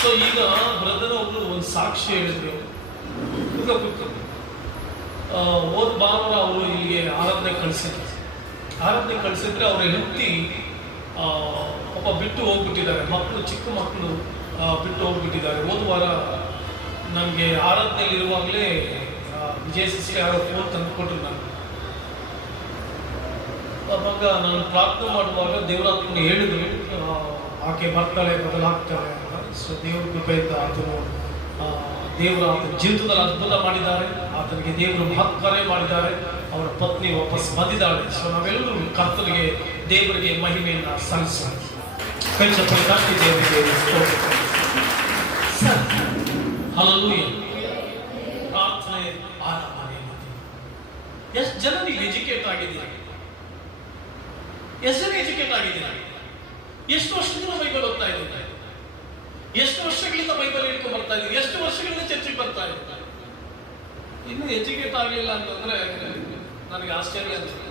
So ಈಗ brother ಒಬ್ರು ಒಂದು ಸಾಕ್ಷಿ ಹೇಳಿದ್ರು. ಹೋದ ಭಾನುವಾರ ಅವರು ಇಲ್ಲಿಗೆ ಆರಾಧನೆ ಕಳಿಸಿದ್ರೆ ಅವ್ರ ಹೆಂಡತಿ ಪಾಪ ಬಿಟ್ಟು ಹೋಗ್ಬಿಟ್ಟಿದ್ದಾರೆ. ಮಕ್ಕಳು, ಚಿಕ್ಕ ಮಕ್ಕಳು ಬಿಟ್ಟು ಹೋಗ್ಬಿಟ್ಟಿದ್ದಾರೆ. ಹೋದ ವಾರ ನನಗೆ ಆರಾಧನೆಯಲ್ಲಿ ಇರುವಾಗಲೇ ವಿಜಯ ಸಿಸ್ಟರ್ ಯಾರೋ ಫೋನ್ ತಂದುಕೊಟ್ರು. ಅವಾಗ ನಾನು ಪ್ರಾರ್ಥನೆ ಮಾಡುವಾಗ ದೇವರಾತ್ಮನ ಹೇಳಿದ್ರು, ಆಕೆ ಬರ್ತಾಳೆ, ಬದಲಾಗ್ತಾಳೆ ಅಂತ. ಸೊ ದೇವ್ರ ಕೃಪೆಯಿಂದ ಆತನು ದೇವರ ಜೀವಿತದಲ್ಲಿ ಅದ್ಭುತ ಮಾಡಿದ್ದಾರೆ. ಆತನಿಗೆ ದೇವರು ಮಹತ್ಕಾರ್ಯ ಮಾಡಿದ್ದಾರೆ. ಅವರ ಪತ್ನಿ ವಾಪಸ್ ಬಂದಿದ್ದಾಳೆ. ಸೊ ನಾವೆಲ್ಲರೂ ಕರ್ತನಿಗೆ, ದೇವರಿಗೆ ಮಹಿಮೆಯನ್ನು ಸಲ್ಲಿಸೋಣ. ಕೈ ಚಪ್ಪಲಿ ತಟ್ಟಿ ದೇವರಿಗೆ ಹಲ್ಲೆಲೂಯಾ. ಪ್ರಾರ್ಥನೆ, ಆರಾಧನೆ. ಎಷ್ಟು ಜನ ನೀವು ಎಜುಕೇಟ್ ಆಗಿದ್ದೀರಿ? ಎಷ್ಟು ಜನ ಎಜುಕೇಟ್ ಆಗಿದ್ದೀರಿ? ಎಷ್ಟು ವರ್ಷದಿಂದ ಬೈಬಲ್ ಓದ್ತಾ ಇದ್ದೀರಿ? ಎಷ್ಟು ವರ್ಷಗಳಿಂದ ಬೈಬಲ್ ಇಟ್ಕೊಂಡು ಬರ್ತಾ ಇದ್ದೀರಿ? ಎಷ್ಟು ವರ್ಷಗಳಿಂದ ಚರ್ಚೆಗೆ ಬರ್ತಾ ಇದ್ದೀರಿ? ಇನ್ನು ಎಜುಕೇಟ್ ಆಗಲಿಲ್ಲ ಅಂತಂದ್ರೆ ನನಗೆ ಆಶ್ಚರ್ಯ ಅನ್ಸುತ್ತೆ,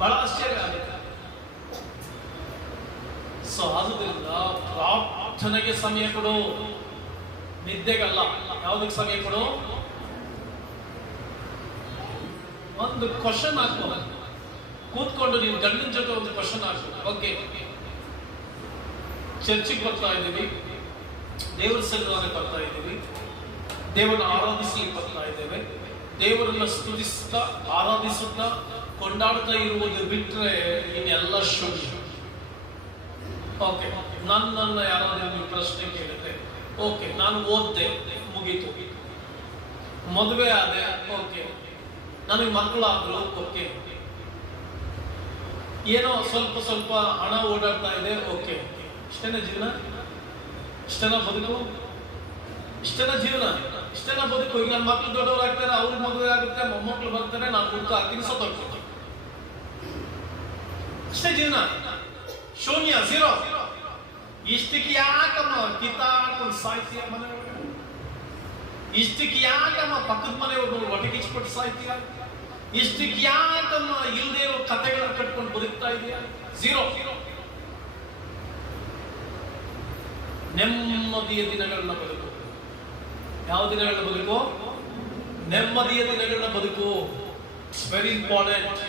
ಬಹಳ ಆಶ್ಚರ್ಯ ಆಗುತ್ತೆ. ಸೊ ಆದುದರಿಂದ ಪ್ರಾರ್ಥನೆಗೆ ಸಮಯ ಕೊಡು, ನಿದ್ದೆಗಲ್ಲ. ಯಾವುದಕ್ಕೆ ಸಮಯ ಕೊಡು? ಒಂದು ಕ್ವಶನ್ ಹಾಕ್ಬೋದು, ಕೂತ್ಕೊಂಡು ನೀವು ಗಂಡನ ಜೊತೆ ಒಂದು ಕ್ವಶನ್ ಹಾಕ್ಬೋದು. ಓಕೆ, ಚರ್ಚಿಗೆ ಬರ್ತಾ ಇದ್ದೀವಿ, ದೇವರ ಸನ್ನಿಧಾನಕ್ಕೆ ಬರ್ತಾ ಇದ್ದೀವಿ, ದೇವರನ್ನ ಆರಾಧಿಸಲಿಕ್ಕೆ ಬರ್ತಾ ಇದ್ದೇವೆ. ದೇವರನ್ನ ಸ್ತುತಿಸ್ತಾ, ಆರಾಧಿಸುತ್ತಾ, ಕೊಂಡಾಡ್ತಾ ಇರುವುದು ಬಿಟ್ಟರೆ ಇನ್ನೆಲ್ಲ ಶೂನ್ಯ. ಓಕೆ, ನನ್ನನ್ನು ಯಾರಾದ್ರೂ ನೀವು ಪ್ರಶ್ನೆ ಕೇಳಿದ್ರೆ, ಓಕೆ ನಾನು ಓದ್ದೆ, ಮುಗೀತು. ಮದುವೆ ಆದೆ, ಓಕೆ. ನನಗೆ ಮಕ್ಕಳಾದ್ರು, ಓಕೆ. ಏನೋ ಸ್ವಲ್ಪ ಸ್ವಲ್ಪ ಹಣ ಓಡಾಡ್ತಾ ಇದೆ, ಓಕೆ. ಇಷ್ಟೇನ ಜೀವನ? ಇಷ್ಟೇನ ಬದುಕು? ಇಷ್ಟೇನ ಜೀವನ? ಇಷ್ಟೇನ ಬದುಕು? ಈಗ ನನ್ನ ಮಕ್ಕಳು ದೊಡ್ಡವರಾಗ್ತಾರೆ, ಅವ್ರಿಗೆ ಮದುವೆ ಆಗುತ್ತೆ, ಮೊಮ್ಮಕ್ಕಳು ಬರ್ತಾರೆ, ನಾನು ಹುಡುಕ ಹಾಕ್ತೀನಿ, ಸತ್ತೋಗ್ತೀನಿ. ಅಷ್ಟೇ ಜೀವನ, ಶೂನ್ಯ, ಝೀರೋ. ಇಷ್ಟಕ್ಕೆ ಯಾಕಮ್ಮ ಕಿತ್ತಾಡ್ಕೊಂಡು ಸಾಯ್ತೀಯ ಮನೆ ಒಳಗೆ? ಇಷ್ಟಕ್ಕೆ ಯಾಕಮ್ಮ ಪಕ್ಕದ ಮನೆಯವ್ರನ್ನ ಒಟಗಿಸ್ಬಿಟ್ಟು ಸಾಯ್ತೀಯ? ಇಷ್ಟಕ್ಕೆ ಯಾಕಮ್ಮ ಇಲ್ಲದೆ ಇರೋ ಕಥೆಗಳನ್ನ ಕಟ್ಕೊಂಡು ಬದುಕ್ತಾ ಇದೆಯಾ? ಝೀರೋ. ನೆಮ್ಮದಿಯ ದಿನಗಳನ್ನ ಬದುಕು. ಯಾವ ದಿನಗಳನ್ನ ಬದುಕು? ನೆಮ್ಮದಿಯ ದಿನಗಳನ್ನ ಬದುಕು. It's very important.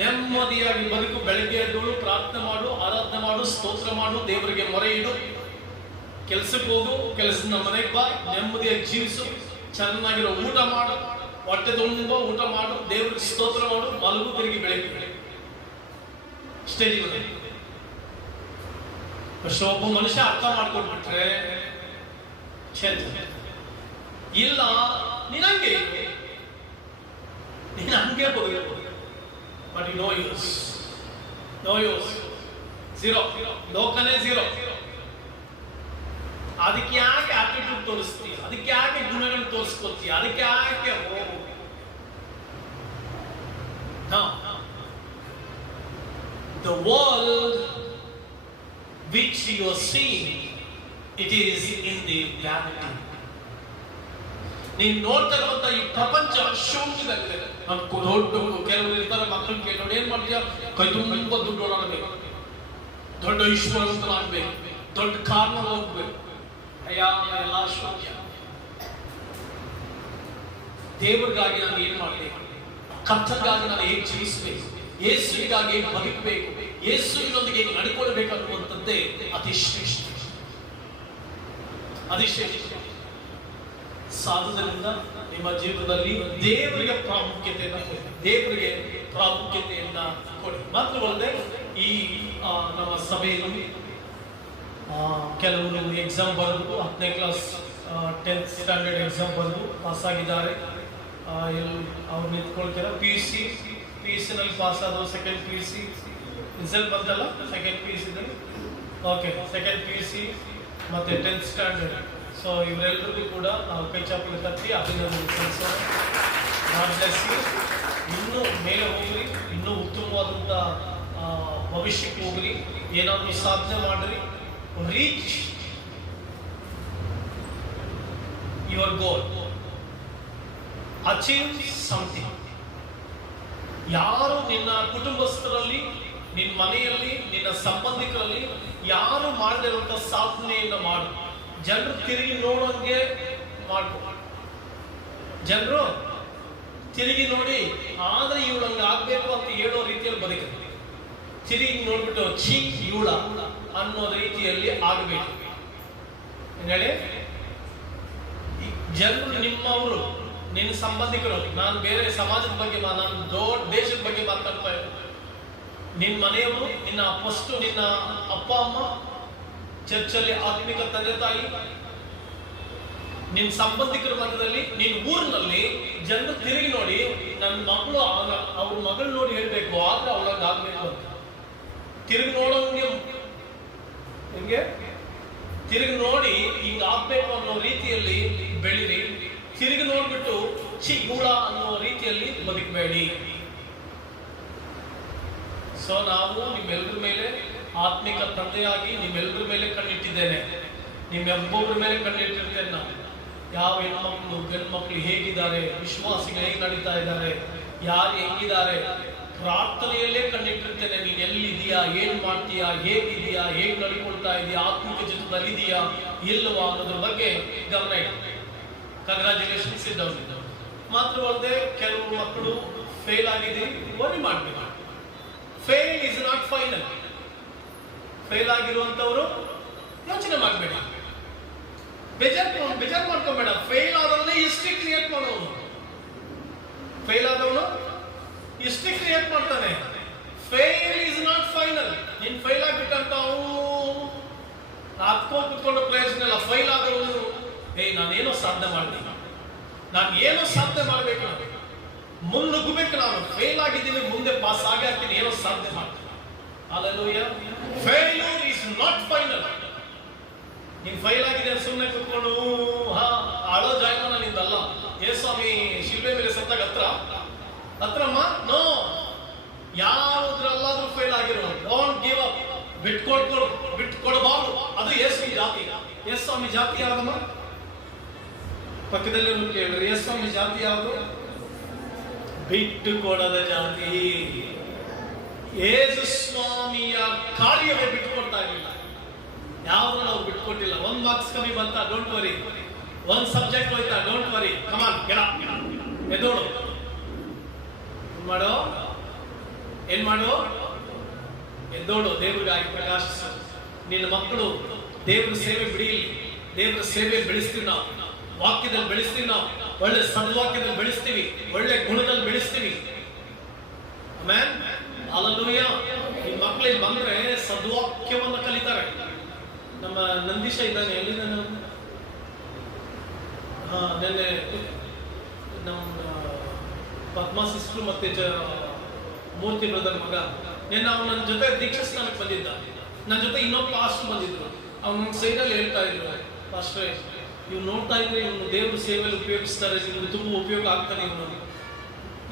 ನೆಮ್ಮದಿಯಾಗಿ ಬದುಕು. ಬೆಳಗ್ಗೆ ಎದ್ದು ಪ್ರಾರ್ಥನೆ ಮಾಡು, ಆರಾಧನೆ ಮಾಡು, ಸ್ತೋತ್ರ ಮಾಡು, ದೇವರಿಗೆ ಮೊರೆ ಇಡು, ಕೆಲಸಕ್ಕೆ ಹೋಗು, ಕೆಲಸದಿಂದ ಮನೆಗೆ ಬಾ, ನೆಮ್ಮದಿಯಾಗಿ ಜೀವಿಸು, ಚೆನ್ನಾಗಿರೋ ಊಟ ಮಾಡು, ಹೊಟ್ಟೆ ತುಂಬ ಊಟ ಮಾಡು, ದೇವರಿಗೆ ಸ್ತೋತ್ರ ಮಾಡು, ಮಲಗು, ತಿರುಗಿ ಬೆಳಗ್ಗೆ. ಇಷ್ಟೇ ಜೀವನ. ಒಬ್ಬ ಮನುಷ್ಯ ಅರ್ಥ ಮಾಡ್ಕೊಂಡ್ಬಿಟ್ರೆ ಇಲ್ಲ, ನೀನಂಗೆ ಹೋಗಿರ್ಬೋದು, but no use, no use, zero. ಲೋಕನೇ ಝೀರೋ. ಅದಕ್ಕೆ ಯಾಕೆ ಆಟಿಟ್ಯೂಡ್ ತೋರಿಸ್ತೀಯ? ಅದಕ್ಕೆ ಯಾಕೆ ಗುಣಗಳನ್ನು ತೋರಿಸ್ಕೊತೀಯ? ಅದಕ್ಕೆ ಯಾಕೆ the world which you are seeing, it is in the vanity. ನೀನು ನೋಡ್ತಾ ಇರುವಂತ ಈ ಪ್ರಪಂಚ ಶೂನ್ಯದಲ್ಲಿದೆ. ದೊಡ್ಡ ಕೆಲವರು ಇರ್ತಾರೆ, ಮಕ್ಕಳನ್ನ ಕೇಳಿ ಏನ್ ಮಾಡ್ತೀಯ? ಕೈ ತುಂಬ ದುಡ್ಡು ಓಡಾಡಬೇಕು, ದೊಡ್ಡ ಈಶ್ವರವಂತನಾಗಬೇಕು, ದೊಡ್ಡ ಕಾರ್ನ ಹೋಗ್ಬೇಕು. ಅಯ್ಯ, ಎಲ್ಲ ಶೂನ್ಯ. ದೇವರಿಗಾಗಿ ನಾನು ಏನ್ ಮಾಡ್ಬೇಕು? ಕರ್ತನಿಗಾಗಿ ನಾನು ಹೇಗೆ ಜೀವಿಸಬೇಕು? ಯೇಸುವಿಗಾಗಿ ಹೇಗೆ ಬದುಕಬೇಕು? ಯೇಸುವಿನೊಂದಿಗೆ ಹೇಗೆ ನಡ್ಕೊಳ್ಬೇಕು ಅನ್ನುವಂಥದ್ದೇ ಅತಿ ಶ್ರೇಷ್ಠ, ಅತಿ ಶ್ರೇಷ್ಠ. ಸಾಧುದರಿಂದ ನಿಮ್ಮ ಜೀವನದಲ್ಲಿ ದೇವರಿಗೆ ಪ್ರಾಮುಖ್ಯತೆಯನ್ನು ಕೊಡಿ, ದೇವರಿಗೆ ಪ್ರಾಮುಖ್ಯತೆಯನ್ನ ಕೊಡಿ. ಮಾತ್ರವಲ್ಲದೆ ಈ ನಮ್ಮ ಸಭೆಯಲ್ಲಿ ಕೆಲವರು ಎಕ್ಸಾಮ್ ಬರೆದು 10ನೇ ಕ್ಲಾಸ್ 10th ಸ್ಟ್ಯಾಂಡರ್ಡ್ ಎಕ್ಸಾಮ್ ಬರೆದು ಪಾಸ್ ಆಗಿದ್ದಾರೆ. ಅವ್ರು ನಿಂತ್ಕೊಳ್ತಾರೆ. ಪಿ ಯು ಸಿನಲ್ಲಿ ಪಾಸ್ ಆದವರು second P U C result ಬಂದಲ್ಲ, ಸೆಕೆಂಡ್ ಪಿ ಯು ಸಿದಲ್ಲಿ okay, second P U C ಮತ್ತು 10th ಸ್ಟ್ಯಾಂಡರ್ಡ್. ಸೊ ಇವರೆಲ್ಲರಿಗೂ ಕೂಡ ನಾವು ಕೈ ಚಾಪಲಿ ತಪ್ಪಿ ಅಭಿನಂದನೆ ಸಲ್ಲಿಸೋಣ. God bless you. ಇನ್ನೂ ಮೇಲೆ ಹೋಗ್ರಿ, ಇನ್ನೂ ಉತ್ತಮವಾದಂಥ ಭವಿಷ್ಯಕ್ಕೆ ಹೋಗ್ರಿ, ಏನಾದರೂ ಸಾಧನೆ ಮಾಡ್ರಿ. Reach your goal, achieve something. ಯಾರು ನಿನ್ನ ಕುಟುಂಬಸ್ಥರಲ್ಲಿ ನಿನ್ನ ಮನೆಯಲ್ಲಿ, ನಿನ್ನ ಸಂಬಂಧಿಕರಲ್ಲಿ ಯಾರು ಮಾಡದೇ ಇರುವಂತ ಸಾಧನೆಯನ್ನ ಮಾಡು. ಜನರು ತಿರುಗಿ ನೋಡೋಂಗೆ ಮಾಡ್ಕೊ. ಜನರು ತಿರುಗಿ ನೋಡಿ ಆದ್ರೆ ಇವಳಂಗೆ ಆಗ್ಬೇಕು ಅಂತ ಹೇಳೋ ರೀತಿಯಲ್ಲಿ ಬದುಕ. ತಿರುಗಿ ನೋಡ್ಬಿಟ್ಟು ಛೀ ಇವಳ ಅನ್ನೋ ರೀತಿಯಲ್ಲಿ ಆಗಬೇಕು. ಹೇಳಿ, ಜನರು ನಿಮ್ಮವರು, ನಿನ್ನ ಸಂಬಂಧಿಕರು, ನಾನು ಬೇರೆ ಸಮಾಜದ ಬಗ್ಗೆ, ನಾನು ದೊಡ್ಡ ದೇಶದ ಬಗ್ಗೆ ಮಾತಾಡ್ತಾ ಇದ್ದೆ. ನಿನ್ನ ಮನೆಯವರು, ನಿನ್ನ ಫಸ್ಟ್ ನಿನ್ನ ಅಪ್ಪ ಅಮ್ಮ, ಚರ್ಚಲ್ಲಿ ಆತ್ಮಿಕ ತಂದೆ ತಾಯಿ, ನಿನ್ನ ಸಂಬಂಧಿಕರ ಮಧ್ಯದಲ್ಲಿ, ನಿನ್ನ ಊರಿನಲ್ಲಿ ಜನರು ತಿರುಗಿ ನೋಡಿ ನನ್ನ ಮಕ್ಕಳು ಅವ್ರ ಮಗಳು ನೋಡಿ ಹೇಳ್ಬೇಕು, ಆದ್ರೆ ಅವಳಂಗ ಆಗ್ಬೇಕು ಅಂತ. ತಿರುಗಿ ನೋಡೋಂಗೆ ಹಿಂಗೆ ತಿರುಗಿ ನೋಡಿ ಹಿಂಗ ಆಗ್ಬೇಕು ಅನ್ನೋ ರೀತಿಯಲ್ಲಿ ಬೆಳಿರಿ. ತಿರುಗಿ ನೋಡ್ಬಿಟ್ಟು ಛೀ ಇವಳ ಅನ್ನೋ ರೀತಿಯಲ್ಲಿ ಬದುಕಬೇಡಿ. ಸೊ ನಾವು ನಿಮ್ಮೆಲ್ಲರ ಮೇಲೆ ಆತ್ಮಿಕ ತಂದೆಯಾಗಿ ನಿಮ್ಮೆಲ್ಲರ ಮೇಲೆ ಕಣ್ಣಿಟ್ಟಿದ್ದೇನೆ. ನಿಮ್ಮೆಬ್ಬೊಬ್ಬರ ಮೇಲೆ ಕಣ್ಣಿಟ್ಟಿರ್ತೇನೆ ನಾನು. ಯಾವ ಹೆಣ್ಮಕ್ಳು ಗಂಡು ಮಕ್ಳು ಹೇಗಿದ್ದಾರೆ, ವಿಶ್ವಾಸಿಗಳು ಹೇಗೆ ನಡೀತಾ ಇದ್ದಾರೆ, ಯಾರು ಹೆಂಗಿದ್ದಾರೆ, ಪ್ರಾರ್ಥನೆಯಲ್ಲೇ ಕಣ್ಣಿಟ್ಟಿರ್ತೇನೆ. ನೀನ್ ಎಲ್ಲಿದೀಯಾ, ಏನ್ ಮಾಡ್ತೀಯಾ, ಹೇಗಿದೀಯಾ, ಹೇಗ್ ನಡ್ಕೊಳ್ತಾ ಇದೀಯಾ, ಆತ್ಮಿಕ ಜೀವನದಲ್ಲಿ ಇದೆಯಾ ಇಲ್ಲವಾ ಅನ್ನೋದ್ರ ಬಗ್ಗೆ ಗಮನ ಇಟ್ಟು ಕಂಗ್ರಾಚುಲೇಷನ್ಸ್ ಇದ್ದವ್ರು. ಮಾತ್ರವಲ್ಲದೆ ಕೆಲವು ಮಕ್ಕಳು ಫೇಲ್ ಆಗಿದ್ದೀರಿ, ವರಿ ಮಾಡ್ಬೇಕು. Fail is not final. Fail ಆಗಿರುವಂತವ್ರು ಯೋಚನೆ ಮಾಡಬೇಡ, ಬೇಜಾರ್ ಮಾಡ್ಕೋಬೇಡ. ಫೇಲ್ ಆದವನೇ ಹಿಸ್ಟ್ರಿ ಕ್ರಿಯೇಟ್ ಮಾಡೋನು. ಫೇಲ್ ಆದವನು ಹಿಸ್ಟ್ರಿ ಕ್ರಿಯೇಟ್ ಮಾಡ್ತಾನೆ. Fail is not final. ನೀನ್ ಫೇಲ್ ಆಗ್ಬಿಟ್ಟಂತ ಹತ್ಕೊಂಡು ಕುತ್ಕೊಂಡು ಪ್ರಯೋಜನ ಇಲ್ಲ. ಫೈಲ್ ಆದವನು ನಾನೇನೋ ಸಾಧನೆ ಮಾಡ್ತೀನಿ, ನಾನು ಏನೋ ಸಾಧನೆ ಮಾಡ್ಬೇಕು, ಮುನ್ನುಗ್ಗಬೇಕು, ನಾನು ಫೇಲ್ ಆಗಿದ್ದೀನಿ, ಮುಂದೆ ಪಾಸ್ ಆಗಿ ಆಗ್ತೀನಿ, ಏನೋ ಸಾಧನೆ ಮಾಡ್ತೀನಿ. Hallelujah. Failure is not final. ನೀನ್ ಫೈಲ್ ಆಗಿದೆ ಸುಮ್ಮನೆ ಕುತ್ಕೊಂಡು ಆಳೋ ಜಾಯಮಾನ ನಿಂದಲ್ಲ. ಸ್ವಾಮಿ ಶಿಲ್ಪೆ ಮೇಲೆ ಸತ್ತಾಗ ಹತ್ರಮ್ಮ ನೋ, ಯಾವುದ್ರಲ್ಲಾದ್ರೂ ಫೇಲ್ ಆಗಿರೋ ಡೋಂಟ್ ಗಿವ್ ಅಪ್. ಬಿಟ್ಕೊಡ್ಬಾರ್ದು. ಅದು ಯೇಸು ಜಾತಿ. ಸ್ವಾಮಿ ಜಾತಿ ಯಾವ್ದಮ್ಮ? ಪಕ್ಕದಲ್ಲಿ ಕೇಳ್ರಿ, ಸ್ವಾಮಿ ಜಾತಿ ಯಾವುದು? ಬಿಟ್ಟು ಕೊಡದ ಜಾತಿ. ಯೇಸು ಸ್ವಾಮಿಯ ಕಾರ್ಯವೇ ಬಿಟ್ಟುಕೊಡ್ತಾ ಇರಲಿಲ್ಲ. ಯಾವ್ದು ನಾವು ಬಿಟ್ಕೊಟ್ಟಿಲ್ಲ. 1 ಮಾರ್ಕ್ಸ್ ಕಮ್ಮಿ ಬಂತ, ಡೋಂಟ್ ವರಿ. 1 ಸಬ್ಜೆಕ್ಟ್ ಹೋಯ್ತಾ, ಡೋಂಟ್ ವರಿ. ಕಮಾನ್ ಎದ್ದೋಡು. ಏನ್ ಮಾಡೋ ಎದ್ದೋಡು. ದೇವರಿಗಾಗಿ ಪ್ರಕಾಶಿಸು. ನಿನ್ನ ಮಕ್ಕಳು ದೇವರ ಸೇವೆ ಬಿಡಿಲಿ. ದೇವರ ಸೇವೆ ಬೆಳೆಸ್ತೀವಿ ನಾವು, ವಾಕ್ಯದಲ್ಲಿ ಬೆಳೆಸ್ತೀವಿ ನಾವು, ಒಳ್ಳೆ ಸದ್ವಾಕ್ಯದಲ್ಲಿ ಬೆಳೆಸ್ತೀವಿ, ಒಳ್ಳೆ ಗುಣದಲ್ಲಿ ಬೆಳೆಸ್ತೀವಿ. ಆಮೆನ್. ಹಲ್ಲೆಲೂಯಾ. ಈ ಮಕ್ಕಳಿಗೆ ಬಂದ್ರೆ ಸದ್ವಾಕ್ಯವನ್ನ ಕಲಿತಾರೆ. ನಮ್ಮ ನಂದೀಶ ಇದ್ದಾನೆ, ಎಲ್ಲಿದ್ದಾನೆ? ನೆನ್ನೆ ನಮ್ಮ ಪದ್ಮಾ ಸಿಸ್ಟರ್ ಮತ್ತೆ ಮೂರ್ತಿ ಬ್ರದರ್ ಮಗ ನಿನ್ನೆ ಅವ್ನು ನನ್ನ ಜೊತೆ ದೀಕ್ಷಾ ಸ್ಥಾನಕ್ಕೆ ಬಂದಿದ್ದ. ನನ್ನ ಜೊತೆ ಇನ್ನೊಬ್ಬ ಪಾಸ್ಟ್ ಬಂದಿದ್ರು. ಅವ್ನ ಸೈಡಲ್ಲಿ ಹೇಳ್ತಾ ಇದ್ರು, ಪಾಸ್ಟ್ರೇ ಇವ್ನು ನೋಡ್ತಾ ಇದ್ರೆ ಇವನು ದೇವ್ರ ಸೇವೆಯಲ್ಲಿ ಉಪಯೋಗಿಸ್ತಾರೆ, ಇವ್ನು ತುಂಬಾ ಉಪಯೋಗ ಆಗ್ತಾನೆ ಇವನು.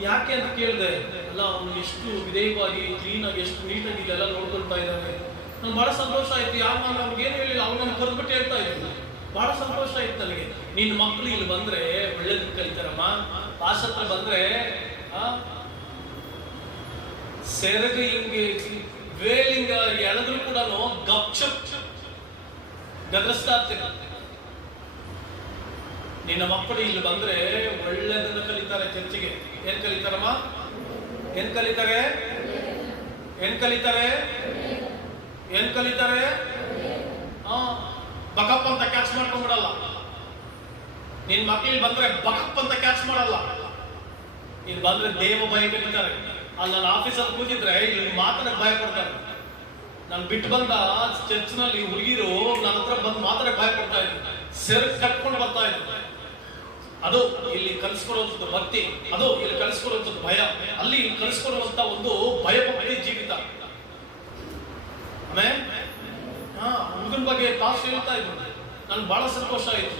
ಯಾಕೆ ಅಂತ ಕೇಳಿದೆ. ಅಲ್ಲ ಅವನು ಎಷ್ಟು ವಿಧೇಯವಾಗಿ ಕ್ಲೀನಾಗಿ ಎಷ್ಟು ನೀಟಾಗಿ ಇದೆಲ್ಲ ನೋಡ್ಕೊಳ್ತಾ ಇದ್ದಾನೆ. ನಂಗೆ ಬಹಳ ಸಂತೋಷ ಆಯ್ತು. ಯಾರು ನಾನು ಅವ್ನಿಗೆ ಏನು ಹೇಳಿಲ್ಲ, ಅವ್ನು ನನ್ಗೆ ಕರೆದ್ಬಿಟ್ಟು ಹೇಳ್ತಾ ಇದ್ದೀನಿ. ಬಹಳ ಸಂತೋಷ ಆಯ್ತು ನನಗೆ. ನಿನ್ನ ಮಕ್ಕಳು ಇಲ್ಲಿ ಬಂದ್ರೆ ಒಳ್ಳೇದು ಕಲಿತಾರಮ್ಮ. ಪಾಸ್ ಹತ್ರ ಬಂದ್ರೆ ಸೆರಗ ಹಿಂಗೆ ವೇಲಿಂಗ ಎಳೆದ್ರು ಕೂಡ ಗಪ್ಚಪ್ ಗದರಿಸ್ತಾ ಇರ್ತೀನಿ. ನಿನ್ನ ಮಕ್ಕಳು ಇಲ್ಲಿ ಬಂದ್ರೆ ಒಳ್ಳೆದನ್ನ ಕಲಿತಾರೆ. ಚರ್ಚಿಗೆ ಏನ್ ಕಲಿತಾರಮ್ಮ? ಏನ್ ಕಲಿತಾರೆ? ಏನ್ ಕಲಿತಾರೆ? ಏನ್ ಕಲಿತಾರೆ? ಬಕಪ್ ಅಂತ ಕ್ಯಾಚ್ ಮಾಡ್ಕೊಂಡ್ಬಿಡಲ್ಲ. ನಿನ್ ಮಕ್ಳಿಗೆ ಬಂದ್ರೆ ಬಕಪ್ ಅಂತ ಕ್ಯಾಚ್ ಮಾಡಲ್ಲ. ಇಲ್ಲಿ ಬಂದ್ರೆ ದೇವ ಭಯ ಕಲಿತಾರೆ. ಅಲ್ಲಿ ನನ್ನ ಆಫೀಸಲ್ಲಿ ಕೂತಿದ್ರೆ ಇಲ್ಲಿ ಮಾತಾಡಕ್ ಭಯ ಪಡ್ತಾರೆ. ನಾನು ಬಿಟ್ಟು ಬಂದ ಚರ್ಚ್ನಲ್ಲಿ ಹುಡುಗಿರು ನನ್ನ ಹತ್ರ ಬಂದು ಮಾತಾಡಕ್ ಭಯ ಪಡ್ತಾ ಇದ್ರು. ಸೆರಗ್ ಕಟ್ಕೊಂಡು ಬರ್ತಾ ಇದ್ರು. ಅದು ಇಲ್ಲಿ ಕಲಿಸ್ಕೊಡುವಂಥದ್ದು ಭಕ್ತಿ, ಅದು ಇಲ್ಲಿ ಕಲಿಸ್ಕೊಡುವಂಥದ್ದು ಭಯ, ಅಲ್ಲಿ ಇಲ್ಲಿ ಕಲಿಸ್ಕೊಡುವಂತ ಒಂದು ಭಯಭಕ್ತಿ ಜೀವಿತ. ಆಮೇಲೆ ಹುಡುಗನ ಬಗ್ಗೆ ಪಾಸ್ ಹೇಳ್ತಾ ಇದ್ರು. ನನ್ಗೆ ಬಹಳ ಸಂತೋಷ ಆಯ್ತು.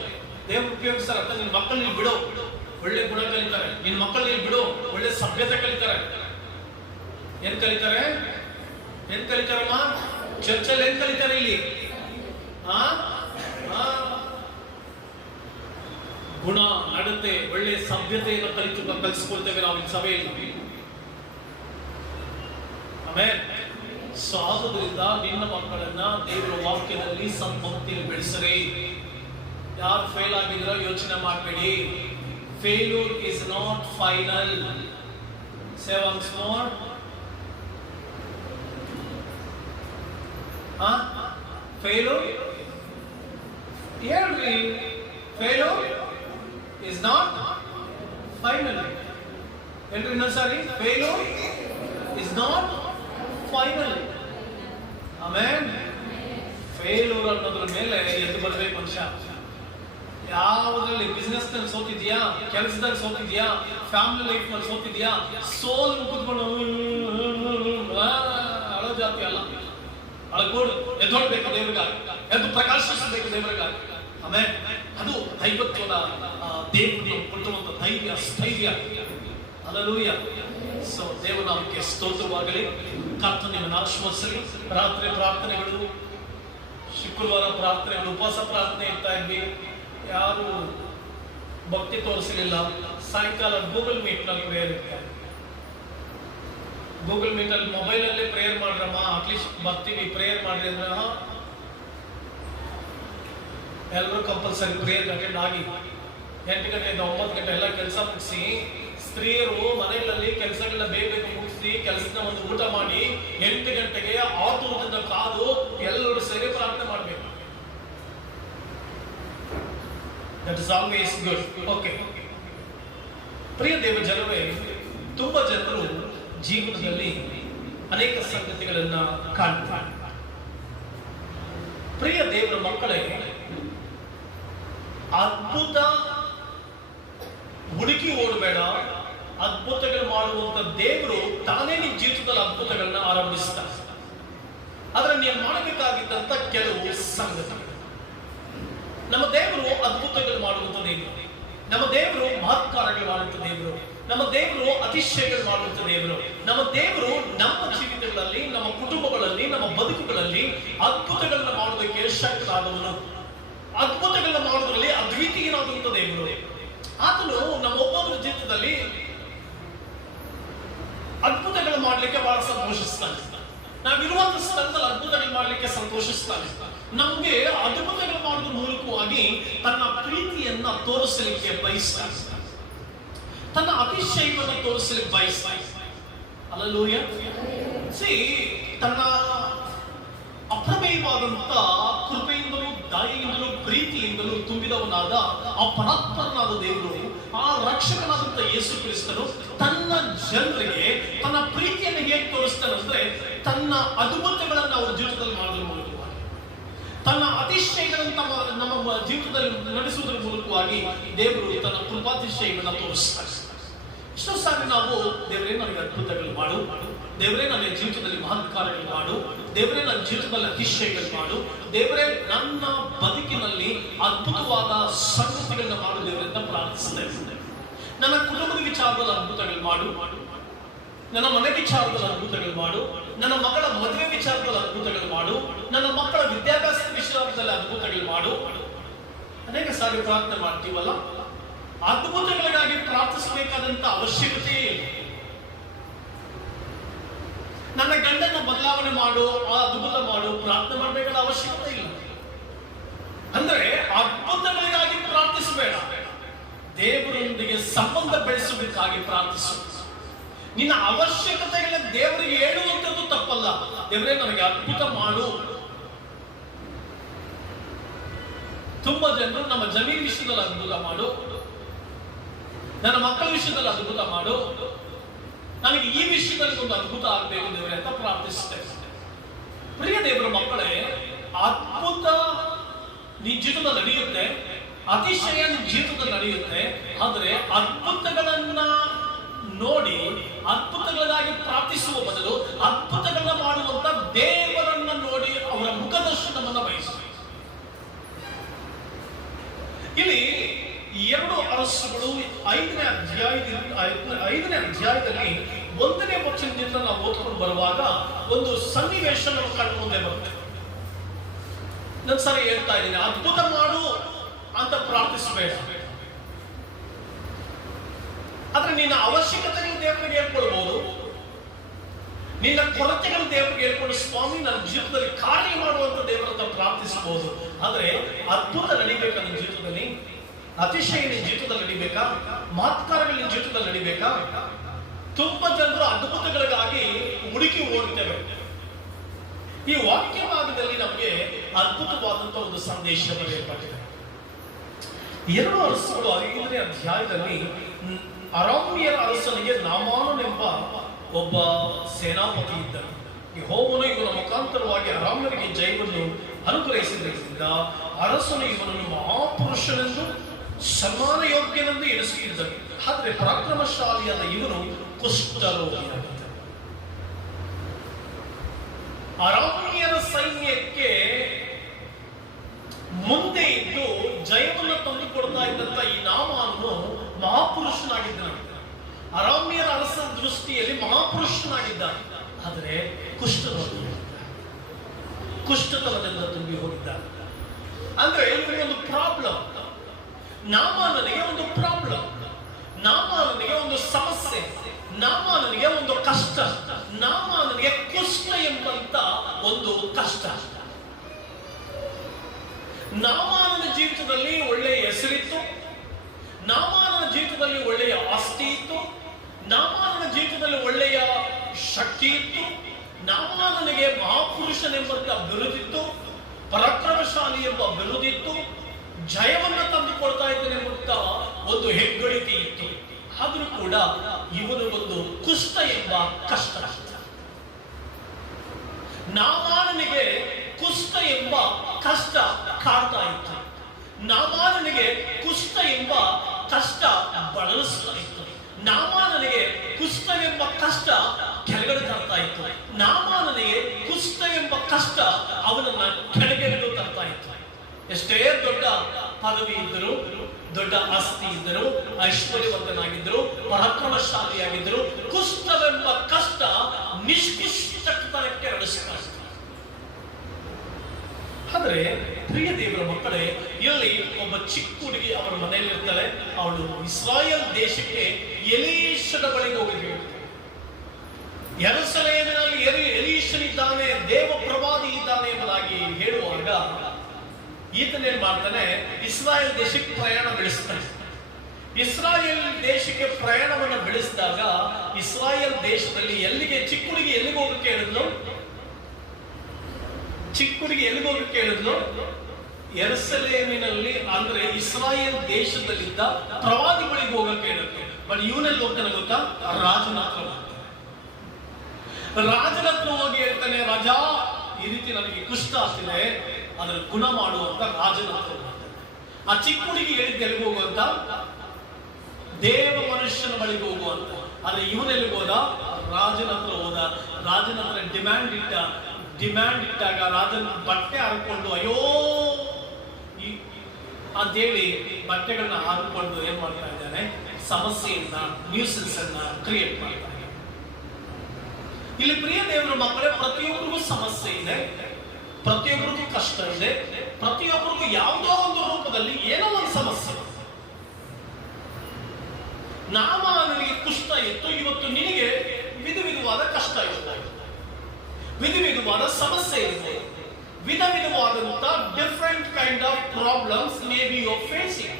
ದೇವ್ರು ಉಪಯೋಗಿಸ್ತಾರೆ ಅಂತ. ನಿನ್ ಮಕ್ಕಳಲ್ಲಿ ಬಿಡು, ಒಳ್ಳೆ ಗುಣ ಕಲಿತಾರೆ. ನಿನ್ ಮಕ್ಕಳಲ್ಲಿ ಬಿಡು, ಒಳ್ಳೆ ಸಭ್ಯತೆ ಕಲಿತಾರೆ. ಏನ್ ಕಲಿತಾರೆ? ಏನ್ ಕಲಿತಾರಮ್ಮ? ಚರ್ಚಲ್ಲಿ ಏನ್ ಕಲಿತಾರೆ? ಇಲ್ಲಿ ಗುಣ, ನಡತೆ, ಒಳ್ಳೆ ಸಭ್ಯತೆಯನ್ನು ಕಲಿಸ್ಕೊಳ್ತೇವೆ ನಾವು ಈ ಸಭೆಯಲ್ಲಿ. ಆಮೇಲೆ ಸೊ ಆದುದರಿಂದ ನಿನ್ನ ಮಕ್ಕಳನ್ನ ದೇವರ ವಾಕ್ಯದಲ್ಲಿ ಸಂಭಕ್ತಿಯಲ್ಲಿ ಬೆಳೆಸರಿ. ಯಾರು ಫೇಲ್ ಆಗಿದ್ರೋ ಯೋಚನೆ ಮಾಡಬೇಡಿ. Failure is not final. Say once more. Failure ಹೇಳ್ರಿ. Failure is not final. ಹೇಳ್ರಿ ಇನ್ನೊಂದ್ಸಾರಿ. Failure is not final. Amen. Failure ಅನ್ನೋದ್ರ ಮೇಲೆ ಎದ್ದು ಬರಬೇಕು ಮನುಷ್ಯ. ಯಾವುದ್ರಲ್ಲಿ ಬಿಸ್ನೆಸ್ ನಲ್ಲಿ ಸೋತಿದ್ಯಾ, ಕೆಲಸದಲ್ಲಿ ಸೋತಿದ್ಯಾ, ಫ್ಯಾಮಿಲಿ ಲೈಫ್ ನಲ್ಲಿ ಸೋತಿದ್ಯಾ, ಸೋಲ್ ಕೂತ್ಕೊಂಡು ಅಳೋ ಜಾತಿ ಅಲ್ಲ. ಅಳಗೋಡು ಎದ್ದೊಳ್ಬೇಕು ದೇವರಿಗಾಗಿ, ಎದ್ದು ಪ್ರಕಾಶಿಸಬೇಕು ದೇವರಿಗಾಗಿ. ಆಮೇಲೆ ಅದು ದೈವತ್ವದ ದೇವರು ಕೊಟ್ಟುವಂತ ಧೈರ್ಯ, ಸ್ಥೈರ್ಯ. ಹಲ್ಲೆಲೂಯಾ. ಸೊ ದೇವನಾಮಕ್ಕೆ ಸ್ತೋತ್ರವಾಗಲಿ. ಕರ್ತನು ನಿಮ್ಮನ್ನು ಆಶೀರ್ವದಿಸಲಿ. ರಾತ್ರಿ ಪ್ರಾರ್ಥನೆಗಳು, ಶುಕ್ರವಾರ ಪ್ರಾರ್ಥನೆಗಳು, ಉಪವಾಸ ಪ್ರಾರ್ಥನೆ ಇರ್ತಾ ಇದ್ವಿ. ಯಾರು ಭಕ್ತಿ ತೋರಿಸಲಿಲ್ಲ. ಸಾಯಂಕಾಲ ಗೂಗಲ್ ಮೀಟ್ ನಲ್ಲಿ ಪ್ರೇಯರ್ ಇರ್ತಾರೆ. ಗೂಗಲ್ ಮೀಟ್ ಅಲ್ಲಿ ಮೊಬೈಲ್ ಅಲ್ಲೇ ಪ್ರೇಯರ್ ಮಾಡ್ರಮ್ಮ, ಅಟ್ಲೀಸ್ಟ್ ಬರ್ತೀವಿ ಪ್ರೇಯರ್ ಮಾಡ್ರಿ ಅಂದ್ರೆ ಎಲ್ಲರೂ ಕಂಪಲ್ಸರಿ ಪ್ರೇಯರ್ ಅಟೆಂಡ್ ಆಗಿ 8 ಗಂಟೆಯಿಂದ 9 ಗಂಟೆ ಎಲ್ಲ ಕೆಲಸ ಮುಗಿಸಿ, ಸ್ತ್ರೀಯರು ಮನೆಗಳಲ್ಲಿ ಕೆಲಸಗಳನ್ನ ಬೇಗ ಮುಗಿಸಿ ಕೆಲಸದ ಒಂದು ಊಟ ಮಾಡಿ 8 ಗಂಟೆಗೆ ಆತುರದಿಂದ ಕಾದು ಎಲ್ಲರೂ ಸೇರಿ ಪ್ರಾರ್ಥನೆ ಮಾಡಬೇಕು. That is always good. Okay. ಪ್ರಿಯ ದೇವ ಜನರೇ, ತುಂಬಾ ಜನರು ಜೀವನದಲ್ಲಿ ಅನೇಕ ಸಂಗತಿಗಳನ್ನ ಕಾಣ್ತಾರೆ. ಪ್ರಿಯ ದೇವರ ಮಕ್ಕಳೇ, ಅದ್ಭುತ ಹುಡುಕಿ ಓಡಬೇಡ. ಅದ್ಭುತಗಳು ಮಾಡುವಂತ ದೇವರು ತಾನೇ ನಿನ್ನ ಜೀವಿತದಲ್ಲಿ ಅದ್ಭುತಗಳನ್ನ ಆರಂಭಿಸ್ತಾರೆ. ಆದ್ರೆ ನೀವು ಮಾಡಬೇಕಾಗಿದ್ದಂತ ಕೆಲವು ಸಂಗತಿಗಳು. ನಮ್ಮ ದೇವರು ಅದ್ಭುತಗಳು ಮಾಡುವಂತ ದೇವರು. ನಮ್ಮ ದೇವರು ಮಹತ್ಕಾರಗಳು ಮಾಡುವಂತ ದೇವರು. ನಮ್ಮ ದೇವರು ಅತಿಶಯಗಳು ಮಾಡುವಂತ ದೇವರು. ನಮ್ಮ ದೇವರು ನಮ್ಮ ಜೀವಿತಗಳಲ್ಲಿ, ನಮ್ಮ ಕುಟುಂಬಗಳಲ್ಲಿ, ನಮ್ಮ ಬದುಕುಗಳಲ್ಲಿ ಅದ್ಭುತಗಳನ್ನ ಮಾಡೋದಕ್ಕೆ ಶಕ್ತನಾದವನು. ಅದ್ಭುತಗಳನ್ನ ಮಾಡೋದ್ರಲ್ಲಿ ಅದ್ವಿತೀಯನಾದಂತ ದೇವರು. ಆತನು ನಮ್ಮೊಬ್ಬೊಬ್ಬರ ಜೀವಿತದಲ್ಲಿ ಅದ್ಭುತಗಳು ಮಾಡ್ಲಿಕ್ಕೆ ಬಹಳ ಸಂತೋಷಿಸ್ತಾನೆ. ನಾವಿರುವಂತ ಸ್ಥಳದಲ್ಲಿ ಅದ್ಭುತಗಳು ಮಾಡ್ಲಿಕ್ಕೆ ಸಂತೋಷಿಸ್ತಾನೆ. ನಮ್ಗೆ ಅದ್ಭುತಗಳು ಮಾಡೋದ್ರ ಮೂಲಕವಾಗಿ ತನ್ನ ಪ್ರೀತಿಯನ್ನ ತೋರಿಸಲಿಕ್ಕೆ ಬಯಸ್ತಾನೆ. ತನ್ನ ಅತಿಶಯವನ್ನು ತೋರಿಸಲಿಕ್ಕೆ ಬಯಸ್ತಾನೆ. ಹಲ್ಲೆಲೂಯಾ. ತನ್ನ ಅಪ್ರಮೇಯವಾದಂತ ಕೃಪೆಯಿಂದಲೂ, ದಯೆಯಿಂದಲೂ, ಪ್ರೀತಿಯಿಂದಲೂ ತುಂಬಿದವನಾದ ಆ ಪರಾತ್ಪರನಾದ ದೇವರು, ಆ ರಕ್ಷಕನಾದಂತ ಯೇಸು ಕ್ರಿಸ್ತನು ತನ್ನ ಜನರಿಗೆ ತನ್ನ ಪ್ರೀತಿಯನ್ನು ಹೇಗೆ ತೋರಿಸ್ತಾನಂದ್ರೆ, ತನ್ನ ಅದ್ಭುತಗಳನ್ನ ಅವರ ಜೀವಿತದಲ್ಲಿ ಮಾಡೋದ್ರ ಮೂಲಕವಾಗಿ, ತನ್ನ ಅತಿಶಯಗಳನ್ನು ನಮ್ಮ ಜೀವಿತದಲ್ಲಿ ನಡೆಸುವುದರ ಮೂಲಕವಾಗಿ ದೇವರು ತನ್ನ ಕೃಪಾತಿಶಯವನ್ನು ತೋರಿಸ್ತಾರೆ. ಇಷ್ಟು ಸಾರಿ ನಾವು ದೇವರೇ ನನಗೆ ಅದ್ಭುತಗಳು ಮಾಡು, ದೇವರೇ ನನ್ನ ಜೀವಿತದಲ್ಲಿ ಮಹತ್ಕಾರಗಳು ಮಾಡು, ದೇವರೇ ನನ್ನ ಜೀವಿತದಲ್ಲಿ ಅತಿಶಯಗಳು ಮಾಡು, ದೇವರೇ ನನ್ನ ಬದುಕಿನಲ್ಲಿ ಅದ್ಭುತವಾದ ಸಂಗತಿಗಳನ್ನ ಮಾಡು ದೇವರಿಂದ ಪ್ರಾರ್ಥಿಸುತ್ತೇವೆ. ನನ್ನ ಕುಟುಂಬದ ವಿಚಾರದಲ್ಲಿ ಅದ್ಭುತಗಳು ಮಾಡು, ನನ್ನ ಮನೆ ವಿಚಾರದಲ್ಲಿ ಅದ್ಭುತಗಳು ಮಾಡು, ನನ್ನ ಮಕ್ಕಳ ಮದುವೆ ವಿಚಾರದಲ್ಲಿ ಅದ್ಭುತಗಳು ಮಾಡು, ನನ್ನ ಮಕ್ಕಳ ವಿದ್ಯಾಭ್ಯಾಸದ ವಿಚಾರದಲ್ಲಿ ಅದ್ಭುತಗಳು ಮಾಡು. ಅನೇಕ ಸಾರಿ ಪ್ರಾರ್ಥನೆ ಮಾಡ್ತೀವಲ್ಲ, ಅದ್ಭುತಗಳಿಗಾಗಿ ಪ್ರಾರ್ಥಿಸಬೇಕಾದಂತ ಅವಶ್ಯಕತೆ ಇಲ್ಲ. ನನ್ನ ಗಂಡನ ಬದಲಾವಣೆ ಮಾಡು, ಆ ಅದ್ಭುತ ಮಾಡು, ಪ್ರಾರ್ಥನೆ ಮಾಡಬೇಕಾದ ಅವಶ್ಯಕತೆ ಇಲ್ಲ. ಅಂದ್ರೆ ಅದ್ಭುತಗಳಿಗಾಗಿ ಪ್ರಾರ್ಥಿಸಬೇಡ, ದೇವರೊಂದಿಗೆ ಸಂಬಂಧ ಬೆಳೆಸಬೇಕಾಗಿ ಪ್ರಾರ್ಥಿಸು. ನಿನ್ನ ಅವಶ್ಯಕತೆಗಳ ದೇವರಿಗೆ ಹೇಳುವಂಥದ್ದು ತಪ್ಪಲ್ಲ. ದೇವರೇ ನನಗೆ ಅದ್ಭುತ ಮಾಡು. ತುಂಬಾ ಜನರು ನಮ್ಮ ಜಮೀನ್ ವಿಷಯದಲ್ಲಿ ಅದ್ಭುತ ಮಾಡು, ನನ್ನ ಮಕ್ಕಳ ವಿಷಯದಲ್ಲಿ ಅದ್ಭುತ ಮಾಡು, ನನಗೆ ಈ ವಿಷಯದಲ್ಲಿ ಒಂದು ಅದ್ಭುತ ಆಗಬೇಕು ದೇವರೇ ಅಂತ ಪ್ರಾರ್ಥಿಸುತ್ತೇವೆ. ಪ್ರಿಯ ದೇವರ ಮಕ್ಕಳೇ, ಅದ್ಭುತ ನಿನ್ನ ಜೀವಿತದಲ್ಲಿ ನಡೆಯುತ್ತೆ, ಅತಿಶಯ ನಿನ್ನ ಜೀವಿತದಲ್ಲಿ ನಡೆಯುತ್ತೆ. ಆದ್ರೆ ಅದ್ಭುತಗಳನ್ನ ನೋಡಿ ಅದ್ಭುತಗಳಿಗಾಗಿ ಪ್ರಾರ್ಥಿಸುವ ಬದಲು ಅದ್ಭುತಗಳನ್ನ ಮಾಡುವಂತ ದೇವರನ್ನ ನೋಡಿ ಅವರ ಮುಖದರ್ಶನವನ್ನ ಬಯಸಬೇಕು. ಇಲ್ಲಿ 2 ಅರಸುಗಳು 5ನೇ ಅಧ್ಯಾಯದಲ್ಲಿ 1ನೇ ವಚನದಿಂದ ನಾವು ಓದ್ಕೊಂಡು ಬರುವಾಗ ಒಂದು ಸನ್ನಿವೇಶ ನಮ್ಮ ಕಣ್ಣು ಮುಂದೆ ಬರುತ್ತೆ. ನಾನು ಸರಿ ಹೇಳ್ತಾ ಇದ್ದೀನಿ, ಅದ್ಭುತ ಮಾಡು ಅಂತ ಪ್ರಾರ್ಥಿಸಬೇಡ. ಆದ್ರೆ ನಿನ್ನ ಅವಶ್ಯಕತೆ ನೀವು ದೇವರಿಗೆ ಹೇಳ್ಕೊಳ್ಬಹುದು. ನಿನ್ನ ಕೊರತೆಗಳು ದೇವರಿಗೆ ಹೇಳ್ಕೊಂಡು, ಸ್ವಾಮಿ ನನ್ನ ಜೀವಿತದಲ್ಲಿ ಕಾರ್ಯ ಮಾಡುವಂತ ದೇವರನ್ನ ಪ್ರಾರ್ಥಿಸಬಹುದು. ಆದ್ರೆ ಅದ್ಭುತ ನಡಿಬೇಕಾ ನಿನ್ನ ಜೀವಿತದಲ್ಲಿ? ಅತಿಶಯ ನಿನ್ನ ಜೀವಿತದಲ್ಲಿ ನಡಿಬೇಕಾ? ಮಾತ್ಕಾರಗಳು ನಿನ್ನ ಜೀವಿತದಲ್ಲಿ ನಡಿಬೇಕಾ? ತುಂಬಾ ಜನರು ಅದ್ಭುತಗಳಿಗಾಗಿ ಹುಡುಕಿ ಓಡ್ತೇವೆ. ಈ ವಾಕ್ಯ ಭಾಗದಲ್ಲಿ ನಮಗೆ ಅದ್ಭುತವಾದಂತಹ ಒಂದು ಸಂದೇಶ ಬರೆಯಲ್ಪಟ್ಟಿದೆ. 2 ಅರಸುಗಳು 5ನೇ ಅಧ್ಯಾಯದಲ್ಲಿ ಅರಾಮ್ಯರ ಅರಸನಿಗೆ ನಾಮಾನನೆಂಬ ಒಬ್ಬ ಸೇನಾಪತಿ ಇದ್ದನು. ಯೆಹೋವನು ಇವನ ಮುಖಾಂತರವಾಗಿ ಅರಾಮ್ಯರಿಗೆ ಜಯವನ್ನು ಅನುಗ್ರಹಿಸಿದ್ದರಿಂದ ಅರಸನು ಇವನನ್ನು ಮಹಾಪುರುಷನೆಂದು ಸನ್ಮಾನ ಯೋಗ್ಯನೆಂದು ಎಣಿಸುತ್ತಿದ್ದನು. ಆದರೆ ಪರಾಕ್ರಮಶಾಲಿಯಾದ ಇವನು ಕುಷ್ಠರೋಗಿಯಾಗಿದ್ದ. ಅರಾಮ್ಯರ ಸೈನ್ಯಕ್ಕೆ ಮುಂದೆ ಇದ್ದು ಜಯವನ್ನು ತಂದು ಕೊಡ್ತಾ ಇದ್ದಂತ ಈ ನಾಮಾನು ಮಹಾಪುರುಷನಾಗಿದ್ದಾನೆ. ಅರಾಮ್ಯರ ಅರಸನ ದೃಷ್ಟಿಯಲ್ಲಿ ಮಹಾಪುರುಷನಾಗಿದ್ದ. ಆದರೆ ಕುಷ್ಠತನದಿಂದ ತುಂಬಿ ಹೋಗಿದ್ದ. ಅಂದ್ರೆ ಇವನಿಗೆ ಒಂದು ಪ್ರಾಬ್ಲಮ್. ನಾಮಾನನಿಗೆ ಒಂದು ಪ್ರಾಬ್ಲಮ್, ನಾಮಾನನಿಗೆ ಒಂದು ಸಮಸ್ಯೆ, ನಾಮಾನನಿಗೆ ಒಂದು ಕಷ್ಟ, ನಾಮಾನನಿಗೆ ಕುಷ್ಠ ಎಂಬಂತ ಒಂದು ಕಷ್ಟ. ನಾಮಾನನ ಜೀವಿತದಲ್ಲಿ ಒಳ್ಳೆಯ ಹೆಸರಿತ್ತು, ನಾಮಾನನ ಜೀವಿತದಲ್ಲಿ ಒಳ್ಳೆಯ ಆಸ್ತಿ ಇತ್ತು, ನಾಮಾನನ ಜೀವಿತದಲ್ಲಿ ಒಳ್ಳೆಯ ಶಕ್ತಿ ಇತ್ತು, ನಾಮಾನನಿಗೆ ಮಹಾಪುರುಷನೆಂಬಂತ ಬಿರುದಿತ್ತು, ಪರಾಕ್ರಮಶಾಲಿ ಎಂಬ ಬಿರುದಿತ್ತು, ಜಯವನ್ನ ತಂದುಕೊಡ್ತಾ ಇದ್ದನೆಂಬಂತ ಒಂದು ಹೆಗ್ಗಳಿಕೆ ಇತ್ತು. ಆದರೂ ಕೂಡ ಇವನು ಒಂದು ಕುಷ್ಠ ಎಂಬ ಕಷ್ಟ. ನಾಮಾನನಿಗೆ ಕುಷ್ಠ ಎಂಬ ಕಷ್ಟ ಕಾಡ್ತಾ ಇತ್ತು. ನಾಮಾನನಿಗೆ ಕುಷ್ಠ ಎಂಬ ಕಷ್ಟ ಬಳಲಿಸ್ತಾ ಇತ್ತು. ನಾಮಾನನಿಗೆ ಕುಷ್ಠ ಎಂಬ ಕಷ್ಟ ಕೆಳಗಡೆ ತರ್ತಾ ಇತ್ತು. ನಾಮಾನನಿಗೆ ಕುಷ್ಠ ಎಂಬ ಕಷ್ಟ ಅವನನ್ನ ಕೆಳಗೆಳೆದು ತರ್ತಾ ಇತ್ತು. ಎಷ್ಟೇ ದೊಡ್ಡ ಪದವಿ ಇದ್ದರು, ದೊಡ್ಡ ಆಸ್ತಿ ಇದ್ದರು, ಐಶ್ವರ್ಯವಂತನಾಗಿದ್ದರು, ಪರಾಕ್ರಮಶಾಲಿಯಾಗಿದ್ದರು, ಕುಷ್ಠವೆಂಬ ಕಷ್ಟ ನಿಷ್ಕೃಷ್ಟತನಕ್ಕೆ ನಡೆಸ್ತಾ ಇತ್ತು. ಆದರೆ ಪ್ರಿಯ ದೇವರ ಮಕ್ಕಳೇ, ಇಲ್ಲಿ ಒಬ್ಬ ಚಿಕ್ಕ ಹುಡುಗಿ ಅವರ ಮನೆಯಲ್ಲಿ ಇರ್ತಾಳೆ. ಅವಳು ಇಸ್ರಾಯೇಲ್ ದೇಶಕ್ಕೆ ಎಲೀಷನ ಬಳಿಗೆ ಹೋಗಿ ಯೆರೂಸಲೇಮಿನಲ್ಲಿ ಎಲೀಷನಿದ್ದಾನೆ, ದೇವ ಪ್ರವಾದಿ ಇದ್ದಾನೆ ಎಂಬುದಾಗಿ ಹೇಳುವಾಗ ಈತನೇನ್ ಮಾಡ್ತಾನೆ, ಇಸ್ರಾಯೇಲ್ ದೇಶಕ್ಕೆ ಪ್ರಯಾಣ ಬೆಳೆಸ್ತಾನೆ. ಇಸ್ರಾಯೇಲ್ ದೇಶಕ್ಕೆ ಪ್ರಯಾಣವನ್ನು ಬೆಳೆಸಿದಾಗ ಇಸ್ರಾಯೇಲ್ ದೇಶದಲ್ಲಿ ಎಲ್ಲಿಗೆ ಚಿಕ್ಕ ಹುಡುಗಿ ಎಲ್ಲಿಗೆ ಹೋಗಕ್ಕೆ ಹೇಳಿದ್ಲು? ಚಿಕ್ಕ ಹುಡುಗಿ ಎಲ್ಲಿಗೆ ಹೋಗಕ್ಕೆ ಹೇಳಿದ್ಲು? ಯೆರೂಸಲೇಮಿನಲ್ಲಿ, ಅಂದ್ರೆ ಇಸ್ರಾಯೇಲ್ ದೇಶದಲ್ಲಿದ್ದ ಪ್ರವಾದಿಗಳಿಗೆ ಹೋಗಕ್ಕೆ ಹೇಳಿದ್ಲು. ಬಟ್ ಇವನಲ್ಲಿ ಹೋಗ್ತಾನೆ ಗೊತ್ತಾ? ರಾಜನ ಹತ್ರ ಹೋಗಿ ಹೇಳ್ತಾನೆ, ರಾಜ ಈ ರೀತಿ ನನಗೆ ಕುಷ್ಠ ಆಗ್ತಿದೆ, ಅದರ ಗುಣ ಮಾಡುವಂತ ರಾಜನ ಹತ್ರ. ಆ ಚಿಕ್ಕ ಹುಡುಗಿ ಹೇಳಿದ್ದು ಎಲ್ಲಿಗೆ ಹೋಗುವಂತ? ದೇವ ಮನುಷ್ಯನ ಬಳಿಗೆ ಹೋಗುವಂತ. ಆದ್ರೆ ಇವನೆಲ್ಲಿಗೆ ಹೋದ? ರಾಜನ ಹತ್ರ ಹೋದ. ರಾಜನ ಹತ್ರ ಡಿಮ್ಯಾಂಡ್ ಇಟ್ಟಾಗ ರಾಜನ ಬಟ್ಟೆ ಹಾಕೊಂಡು ಅಯ್ಯೋ ಅಂತೇಳಿ ಬಟ್ಟೆಗಳನ್ನ ಹಾಕೊಂಡು ಏನ್ ಮಾಡ್ತಾ ಇದ್ದಾನೆ? ಸಮಸ್ಯೆಯನ್ನ, ನ್ಯೂಸೆನ್ಸ್ ಅನ್ನ ಕ್ರಿಯೇಟ್ ಮಾಡ್ತಾನೆ. ಇಲ್ಲಿ ಪ್ರಿಯ ದೇವರ ಮಕ್ಕಳೇ, ಪ್ರತಿಯೊಬ್ಬರಿಗೂ ಸಮಸ್ಯೆ ಇದೆ, ಪ್ರತಿಯೊಬ್ಬರಿಗೂ ಕಷ್ಟ ಇದೆ, ಪ್ರತಿಯೊಬ್ಬರಿಗೂ ಯಾವುದೋ ಒಂದು ರೂಪದಲ್ಲಿ ಏನೋ ಒಂದು ಸಮಸ್ಯೆ. ನಾಮಾನನಿಗೆ ಕುಷ್ಠ ಇತ್ತು, ಇವತ್ತು ನಿನಗೆ ವಿಧವಾದ ಕಷ್ಟ ಇದೆ, ವಿಧವಾದ ಸಮಸ್ಯೆ ಇದೆ, ವಿಧವಾದಂತ different kind of problems maybe you are facing.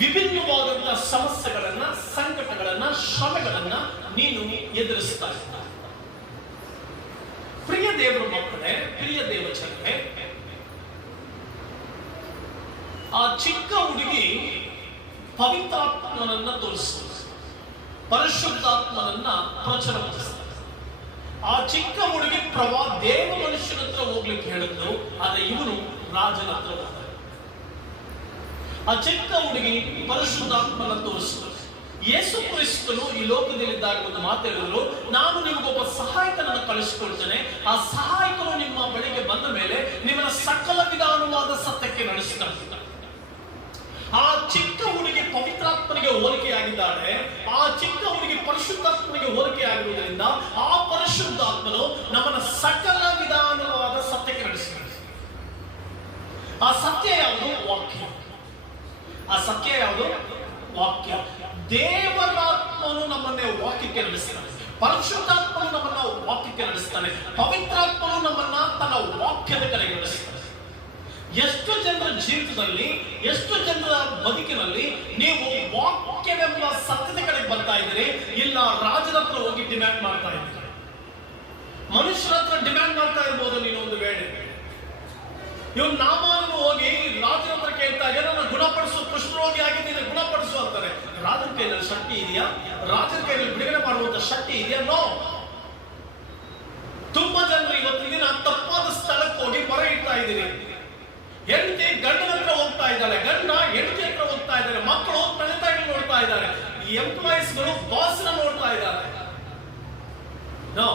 ವಿಭಿನ್ನವಾದಂತಹ ಸಮಸ್ಯೆಗಳನ್ನ, ಸಂಕಟಗಳನ್ನ, ಶ್ರಮೆಗಳನ್ನ ನೀನು ಎದುರಿಸ್ತಾ ಇದ್ದ. ಪ್ರಿಯ ದೇವರ ಮಕ್ಕಳೇ, ಪ್ರಿಯ ದೇವಚರೇ, ಆ ಚಿಕ್ಕ ಹುಡುಗಿ ಪವಿತ್ರಾತ್ಮನನ್ನ ತೋರಿಸ್ತಾರೆ, ಪರಿಶುದ್ಧಾತ್ಮನನ್ನ ಪ್ರಚುರಪಡಿಸ್ತಾರೆ. ಆ ಚಿಕ್ಕ ಹುಡುಗಿ ದೇವ ಮನುಷ್ಯನ ಹತ್ರ ಹೋಗ್ಲಿಕ್ಕೆ ಹೇಳಿದ್ರು, ಆದ್ರೆ ಇವನು ರಾಜನ ಹತ್ರ ಹೋಗ್ತಾರೆ. ಆ ಚಿಕ್ಕ ಹುಡುಗಿ ಪರಿಶುದ್ಧಾತ್ಮನ ತೋರಿಸಿದ್ರು. ಯೇಸು ಕ್ರಿಸ್ತನು ಈ ಲೋಕದಲ್ಲಿದ್ದಾಗ ಒಂದು ಮಾತು ಹೇಳಿದ್ರು, ನಾನು ನಿಮಗೊಬ್ಬ ಸಹಾಯಕನನ್ನು ಕಳಿಸಿಕೊಳ್ತೇನೆ, ಆ ಸಹಾಯಕನು ನಿಮ್ಮ ಬಳಿಗೆ ಬಂದ ಮೇಲೆ ನಿಮ್ಮನ್ನ ಸಕಲ ವಿಧಾನವಾದ ಸತ್ಯಕ್ಕೆ ನಡೆಸ್ತಾರೆ. ಆ ಚಿಕ್ಕ ಹುಡುಗಿ ಪವಿತ್ರಾತ್ಮನಿಗೆ ಹೋಲಿಕೆಯಾಗಿದ್ದಾಳೆ. ಆ ಚಿಕ್ಕ ಹುಡುಗಿ ಪರಿಶುದ್ಧಾತ್ಮನಿಗೆ ಹೋಲಿಕೆಯಾಗಿರುವುದರಿಂದ ಆ ಪರಿಶುದ್ಧಾತ್ಮನು ನಮ್ಮನ್ನ ಸಕಲ ವಿಧಾನವಾದ ಸತ್ಯಕ್ಕೆ ನಡೆಸ್ತಾರೆ. ಆ ಸತ್ಯ ಯಾವುದು? ವಾಕ್ಯ. ಆ ಸತ್ಯ ಯಾವುದು? ವಾಕ್ಯ. ದೇವರ ಪವಿತ್ರಾತ್ಮನು ನಮ್ಮನ್ನೇ ವಾಕ್ಯಕ್ಕೆ ನಡೆಸ್ತಾನೆ. ಪರಿಶುದ್ಧಾತ್ಮನು ನಮ್ಮನ್ನ ವಾಕ್ಯಕ್ಕೆ ನಡೆಸ್ತಾನೆ. ಪವಿತ್ರಾತ್ಮನು ನಮ್ಮನ್ನ ತನ್ನ ವಾಕ್ಯದ ಕಡೆಗೆ ನಡೆಸ್ತಾನೆ. ಎಷ್ಟು ಜನರ ಜೀವಿತದಲ್ಲಿ, ಎಷ್ಟು ಜನರ ಬದುಕಿನಲ್ಲಿ ನೀವು ವಾಕ್ಯವೆಂಬ ಸತ್ಯದ ಕಡೆಗೆ ಬರ್ತಾ ಇದ್ದೀರಿ, ಇಲ್ಲ ರಾಜರ ಹತ್ರ ಹೋಗಿ ಡಿಮ್ಯಾಂಡ್ ಮಾಡ್ತಾ ಇದ್ದೀರಿ? ಮನುಷ್ಯರ ಹತ್ರ ಡಿಮ್ಯಾಂಡ್ ಮಾಡ್ತಾ ಇರ್ಬೋದು ನೀನು ಒಂದು ವೇಳೆ. ಇವ್ ನಾಮಾನು ಹೋಗಿ ರಾಜರ ಹತ್ರ ಕೇಳ್ತಾ ಇದ್ದಾರೆ, ನನ್ನ ಗುಣಪಡಿಸು, ಕುಷ್ಠರೋಗಿ ಆಗಿದ್ದೀನಿ ಗುಣಪಡಿಸು ಅಂತಾರೆ. ರಾಜರ ಕೈಯಲ್ಲಿ ಶಕ್ತಿ ಇದೆಯಾ? ರಾಜರ ಕೈಯಲ್ಲಿ ಬಿಡುಗಡೆ ಮಾಡುವಂತ ಶಕ್ತಿ ಇದೆಯಾ? ನೋ. ತುಂಬಾ ಜನರು ಇವತ್ತಿನ ದಿನ ತಪ್ಪಾದ ಸ್ಥಳಕ್ಕೆ ಹೋಗಿ ಮೊರೆ ಇಡ್ತಾ ಇದ್ದೀರಿ. ಹೆಂಡತಿ ಗಂಡನ ಹತ್ರ ಹೋಗ್ತಾ ಇದ್ದಾರೆ, ಗಂಡ ಹೆಂಡತಿ ಹತ್ರ ಹೋಗ್ತಾ ಇದ್ದಾರೆ, ಮಕ್ಕಳು ತಂದೆ ತಾಯಿ ನೋಡ್ತಾ ಇದ್ದಾರೆ, ಈ ಎಂಪ್ಲಾಯೀಸ್ಗಳು ಬಾಸ್ ನ ನೋಡ್ತಾ ಇದ್ದಾರೆ. ನೋ.